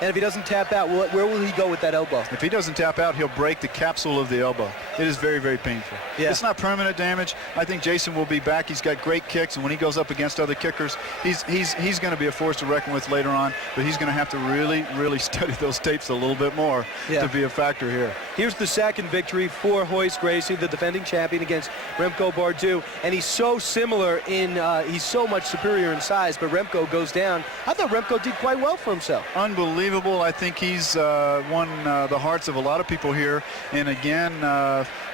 And if he doesn't tap out, where will he go with that elbow? If he doesn't tap out, he'll break the capsule of the elbow. It is very, very painful. Yeah. It's not permanent damage. I think Jason will be back. He's got great kicks, and when he goes up against other kickers, he's going to be a force to reckon with later on, but he's going to have to really, really study those tapes a little bit more to be a factor here. Here's the second victory for Royce Gracie, the defending champion, against Remco Bardu. And he's so similar he's so much superior in size, but Remco goes down. I thought Remco did quite well for himself. Unbelievable. I think he's won the hearts of a lot of people here. And again,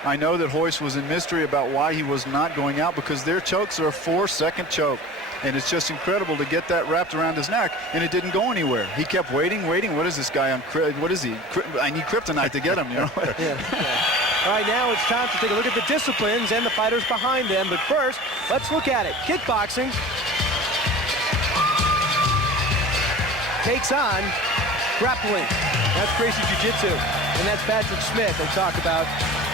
I know that Royce was in mystery about why he was not going out, because their chokes are a 4-second choke. And it's just incredible to get that wrapped around his neck, and it didn't go anywhere. He kept waiting. What is this guy on? What is he? I need kryptonite to get him, you know? All right, now it's time to take a look at the disciplines and the fighters behind them. But first, let's look at it. Kickboxing takes on grappling. That's Gracie Jiu-Jitsu. And that's Patrick Smith they talk about.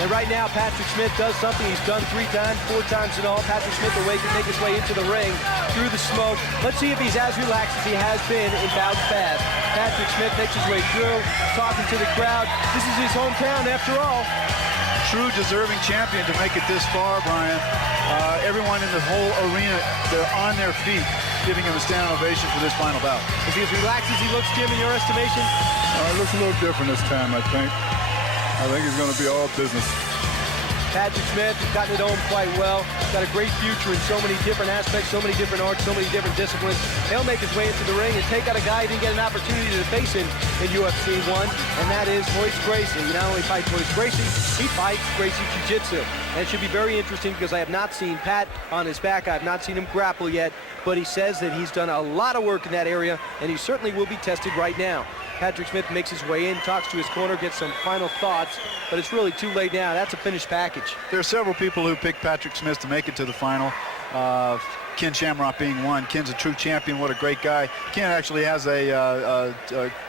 And right now, Patrick Smith does something he's done 3 times, 4 times in all. Patrick Smith will make his way into the ring through the smoke. Let's see if he's as relaxed as he has been in bouts past. Patrick Smith makes his way through, talking to the crowd. This is his hometown after all. True deserving champion to make it this far, Brian. Everyone in the whole arena, they're on their feet, giving him a standing ovation for this final bout. Is he as relaxed as he looks, Jim, in your estimation? It looks a little different this time, I think. I think he's going to be all business. Patrick Smith has gotten it home quite well. Got a great future in so many different aspects, so many different arts, so many different disciplines. He'll make his way into the ring and take out a guy who didn't get an opportunity to face in UFC 1, and that is Royce Gracie. He not only fights Royce Gracie, he fights Gracie Jiu-Jitsu. And it should be very interesting because I have not seen Pat on his back. I have not seen him grapple yet, but he says that he's done a lot of work in that area, and he certainly will be tested right now. Patrick Smith makes his way in, talks to his corner, gets some final thoughts, but it's really too late now. That's a finished package. There are several people who picked Patrick Smith to make it to the final. Ken Shamrock being one. Ken's a true champion. What a great guy. Ken actually has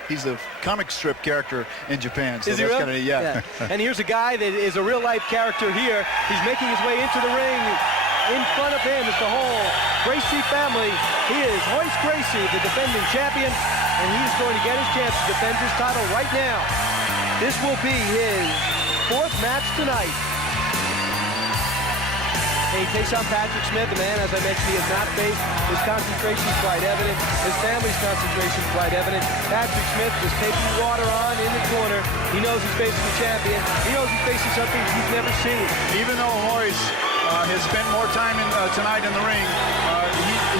he's a comic strip character in Japan. So is he that's really? Yeah. And here's a guy that is a real-life character here. He's making his way into the ring. In front of him is the whole Gracie family. He is Royce Gracie, the defending champion, and he's going to get his chance to defend his title right now. This will be his 4th match tonight. And he takes on Patrick Smith, the man, as I mentioned, he has not faced. His concentration is quite evident. His family's concentration is quite evident. Patrick Smith is taking water on in the corner. He knows he's facing a champion. He knows he's facing something he's never seen. Even though Royce has spent more time tonight in the ring,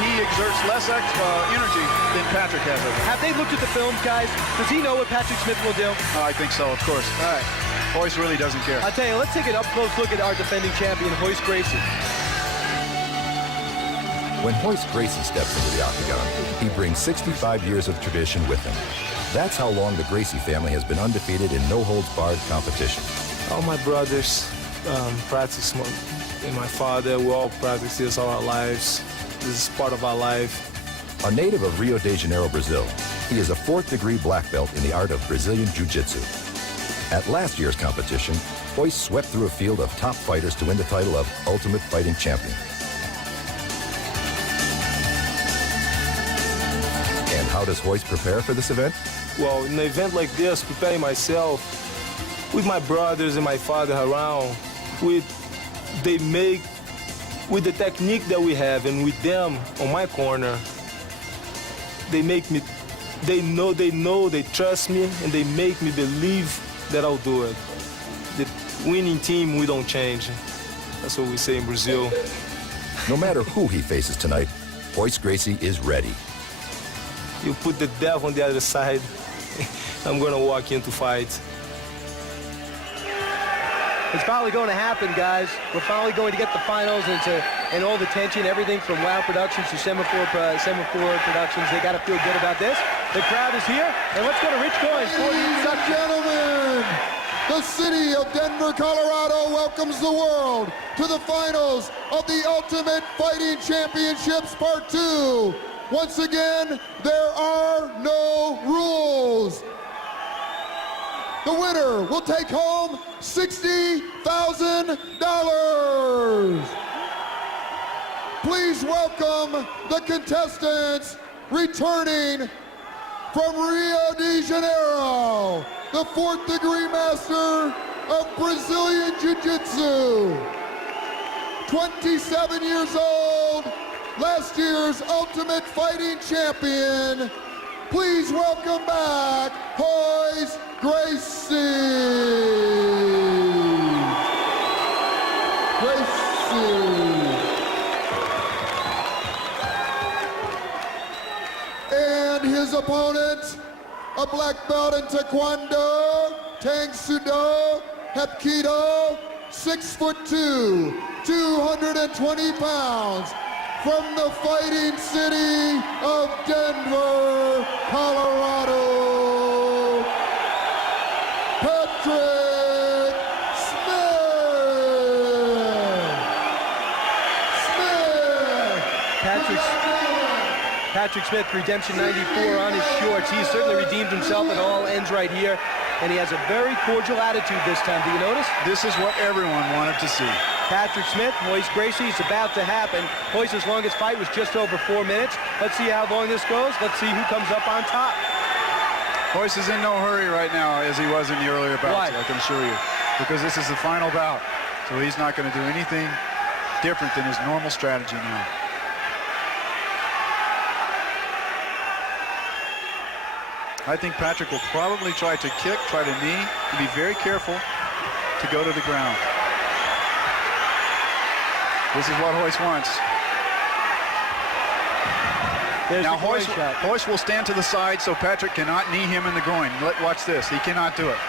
he exerts less energy than Patrick has. Have they looked at the films, guys? Does he know what Patrick Smith will do? I think so, of course. All right. Royce really doesn't care. I'll tell you, let's take an up-close look at our defending champion, Royce Gracie. When Royce Gracie steps into the octagon, he brings 65 years of tradition with him. That's how long the Gracie family has been undefeated in no-holds-barred competition. All my brothers practice, and my father, we all practice this all our lives. This is part of our life. A native of Rio de Janeiro, Brazil, he is a 4th-degree black belt in the art of Brazilian Jiu-Jitsu. At last year's competition, Royce swept through a field of top fighters to win the title of Ultimate Fighting Champion. And how does Royce prepare for this event? Well, in an event like this, preparing myself with my brothers and my father around, with the technique that we have and with them on my corner, they know, they trust me, and they make me believe that I'll do it. The winning team, we don't change. That's what we say in Brazil. No matter who he faces tonight, Royce Gracie is ready. You put the devil on the other side, I'm gonna walk in to fight. It's finally going to happen, guys. We're finally going to get the finals and all the tension, everything from WOW Productions to Semaphore Productions. They got to feel good about this. The crowd is here, and let's go to Rich Coyne. Ladies and gentlemen, the city of Denver, Colorado welcomes the world to the finals of the Ultimate Fighting Championships Part 2. Once again, there are no rules. The winner will take home $60,000. Please welcome the contestants returning from Rio de Janeiro, the 4th-degree master of Brazilian Jiu-Jitsu, 27 years old, last year's Ultimate Fighting Champion. Please welcome back Royce Gracie. And his opponent, a black belt in Taekwondo, Tang Sudo, Hapkido, 6'2", 220 pounds, from the fighting city of Denver, Colorado, Patrick Patrick Smith, Redemption 94 on his shorts. He's certainly redeemed himself. It all ends right here. And he has a very cordial attitude this time. Do you notice? This is what everyone wanted to see. Patrick Smith, Royce Gracie, is about to happen. Royce's longest fight was just over 4 minutes. Let's see how long this goes. Let's see who comes up on top. Royce is in no hurry right now as he was in the earlier bouts, I can assure you. Because this is the final bout. So he's not going to do anything different than his normal strategy now. I think Patrick will probably try to kick, try to knee, and be very careful to go to the ground. This is what Royce wants. There's now, the shot. Royce will stand to the side so Patrick cannot knee him in the groin. Watch this. He cannot do it.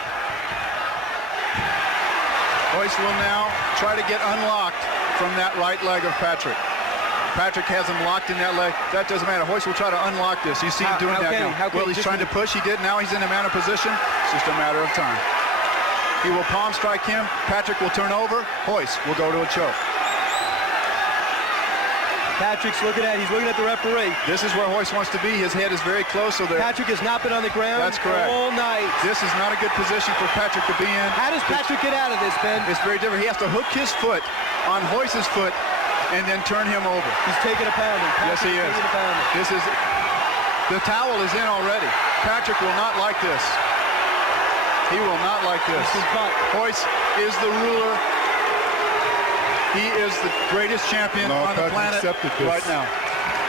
Royce will now try to get unlocked from that right leg of Patrick. Patrick has him locked in that leg. That doesn't matter. Royce will try to unlock this. You see him doing that now. Well, he's trying to push. He did. Now he's in a mounted position. It's just a matter of time. He will palm strike him. Patrick will turn over. Royce will go to a choke. Patrick's looking at, he's looking at the referee. This is where Royce wants to be. His head is very close, so Patrick has not been on the ground all night. This is not a good position for Patrick to be in. How does Patrick get out of this, Ben? It's very different. He has to hook his foot on Royce's foot and then turn him over. He's taking a pounding. Yes, he is. This is, the towel is in already. Patrick will not like this. He will not like this. Royce is the ruler. He is the greatest champion on the planet right now.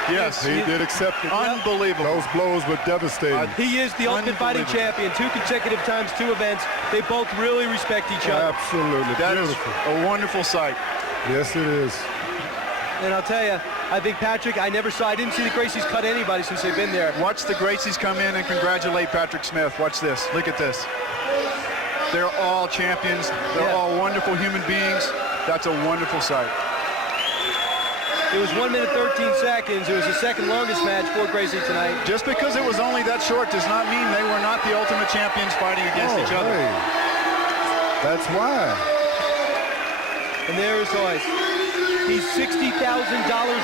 Yes, he did accept it. Unbelievable. Those blows were devastating. He is the Ultimate Fighting champion. 2 consecutive times, 2 events. They both really respect each other. Absolutely. That beautiful. is a wonderful sight. Yes, it is. And I'll tell you, I think Patrick, I didn't see the Gracies cut anybody since they've been there. Watch the Gracies come in and congratulate Patrick Smith. Watch this. Look at this. They're all champions. They're all wonderful human beings. That's a wonderful sight. It was 1 minute 13 seconds. It was the second longest match for Gracie tonight. Just because it was only that short does not mean they were not the Ultimate Champions fighting against each other. Hey. That's why. And there is Royce. He's $60,000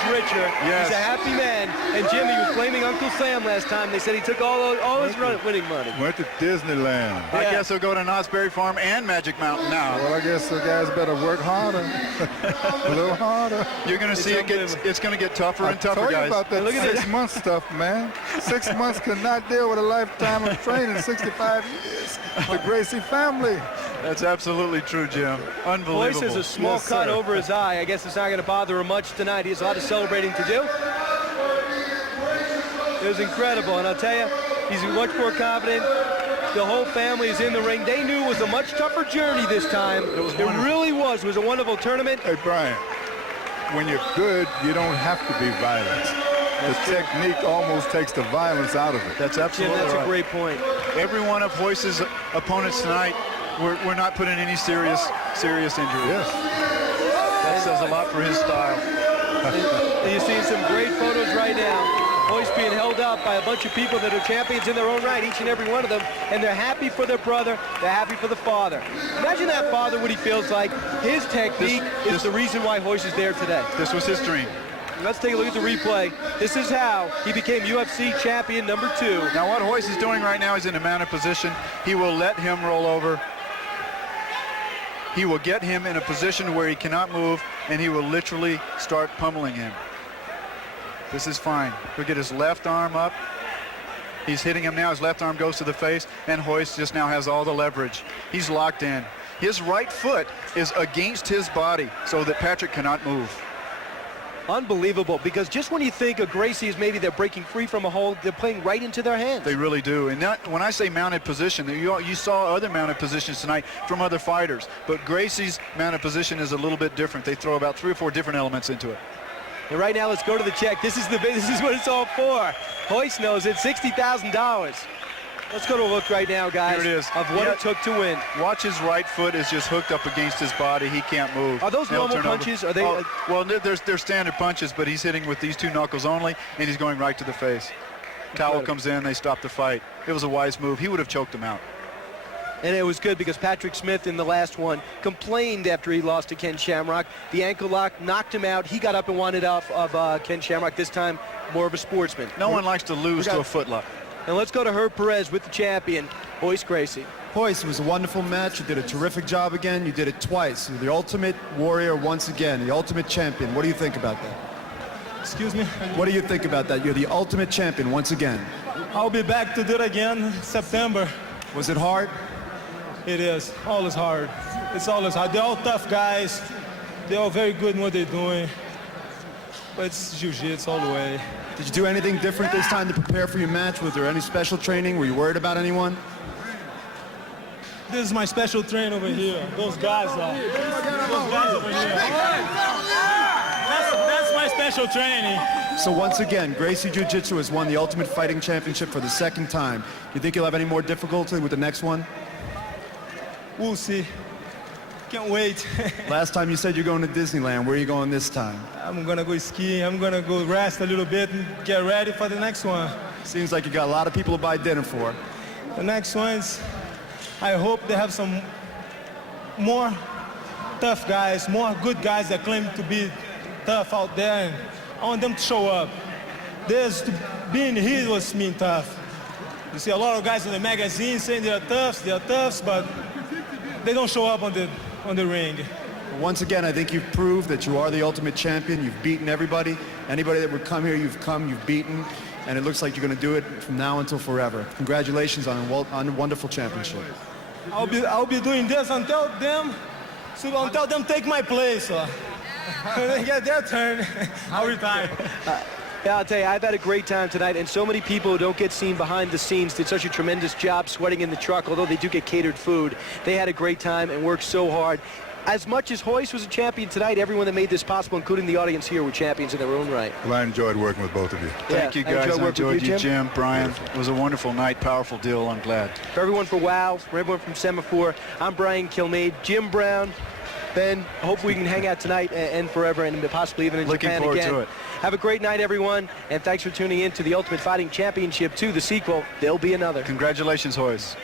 richer. Yes. He's a happy man. And Jimmy was blaming Uncle Sam last time. They said he took all his winning money. Went to Disneyland. I guess he'll go to Knott's Berry Farm and Magic Mountain now. Well, I guess the guys better work harder. A little harder. You're going to see it's going to get tougher and tougher, guys. guys. About that look at 6 month stuff, man. 6 months could not deal with a lifetime of training, 65 years. The Gracie family. That's absolutely true, Jim. Unbelievable. Royce has a small cut over his eye. I guess it's not going to bother him much tonight. He has a lot of celebrating to do. It was incredible, and I'll tell you, he's much more confident. The whole family is in the ring. They knew it was a much tougher journey this time. It really was. It was a wonderful tournament. Hey, Brian, when you're good, you don't have to be violent. The technique almost takes the violence out of it. That's absolutely Jim, that's right. a great point. Every one of Royce's opponents tonight, we're not putting any serious injury. Yes. That says a lot for his style. And you're seeing some great photos right now. Royce being held up by a bunch of people that are champions in their own right, each and every one of them, and they're happy for their brother, they're happy for the father. Imagine that father, what he feels like. His technique is the reason why Royce is there today. This was his dream. Let's take a look at the replay. This is how he became UFC champion number 2. Now what Royce is doing right now is in a mounted position. He will let him roll over. He will get him in a position where he cannot move, and he will literally start pummeling him. This is fine. He'll get his left arm up. He's hitting him now. His left arm goes to the face, and Royce just now has all the leverage. He's locked in. His right foot is against his body so that Patrick cannot move. Unbelievable, because just when you think of Gracie is maybe they're breaking free from a hold, they're playing right into their hands. They really do. And when I say mounted position, you saw other mounted positions tonight from other fighters, but Gracie's mounted position is a little bit different. They throw about 3 or 4 different elements into it. And right now, let's go to the check. This is what it's all for. Royce knows it, $60,000. Let's go to a look right now, guys, Here it is. of what it took to win. Watch his right foot is just hooked up against his body. He can't move. Are those normal punches? Are they? Well, they're standard punches, but he's hitting with these 2 knuckles only, and he's going right to the face. Towel comes in, they stop the fight. It was a wise move. He would have choked him out. And it was good because Patrick Smith in the last one complained after he lost to Ken Shamrock. The ankle lock knocked him out. He got up and wanted off of Ken Shamrock, this time more of a sportsman. No one likes to lose to a footlock. And let's go to Herb Perez with the champion, Royce Gracie. Royce, it was a wonderful match. You did a terrific job again. You did it twice. You're the ultimate warrior once again, the ultimate champion. What do you think about that? Excuse me? What do you think about that? You're the ultimate champion once again. I'll be back to do it again September. Was it hard? It is. Always hard. It's always hard. They're all tough guys. They're all very good in what they're doing. But it's jiu-jitsu all the way. Did you do anything different this time to prepare for your match? Was there any special training? Were you worried about anyone? This is my special train over here. Those guys are. Those guys over here. special training. So once again, Gracie Jiu-Jitsu has won the Ultimate Fighting Championship for the second time. You think you'll have any more difficulty with the next one? We'll see. Can't wait. Last time you said you're going to Disneyland. Where are you going this time? I'm gonna go skiing. I'm gonna go rest a little bit and get ready for the next one. Seems like you got a lot of people to buy dinner for. The next ones, I hope they have some more tough guys, more good guys that claim to be tough out there, and I want them to show up. Being here was mean tough. You see a lot of guys in the magazine saying they're toughs, but they don't show up on the ring. Once again, I think you've proved that you are the ultimate champion. You've beaten everybody. Anybody that would come here, you've beaten. And it looks like you're going to do it from now until forever. Congratulations on a wonderful championship. I'll be doing this until them take my place. When they get their turn, I'll retire. Yeah, I'll tell you, I've had a great time tonight, and so many people who don't get seen behind the scenes did such a tremendous job sweating in the truck, although they do get catered food. They had a great time and worked so hard. As much as Royce was a champion tonight, everyone that made this possible, including the audience here, were champions in their own right. Well, I enjoyed working with both of you. Thank you, guys. I enjoyed you, Jim, Brian. It was a wonderful night, powerful deal. I'm glad. For everyone for WOW, for everyone from Semaphore, I'm Brian Kilmeade, Jim Brown, Ben. Hopefully we can hang out tonight and forever, and possibly even in Japan again. Looking forward to it. Have a great night, everyone, and thanks for tuning in to the Ultimate Fighting Championship 2, the sequel. There'll be another. Congratulations, Royce.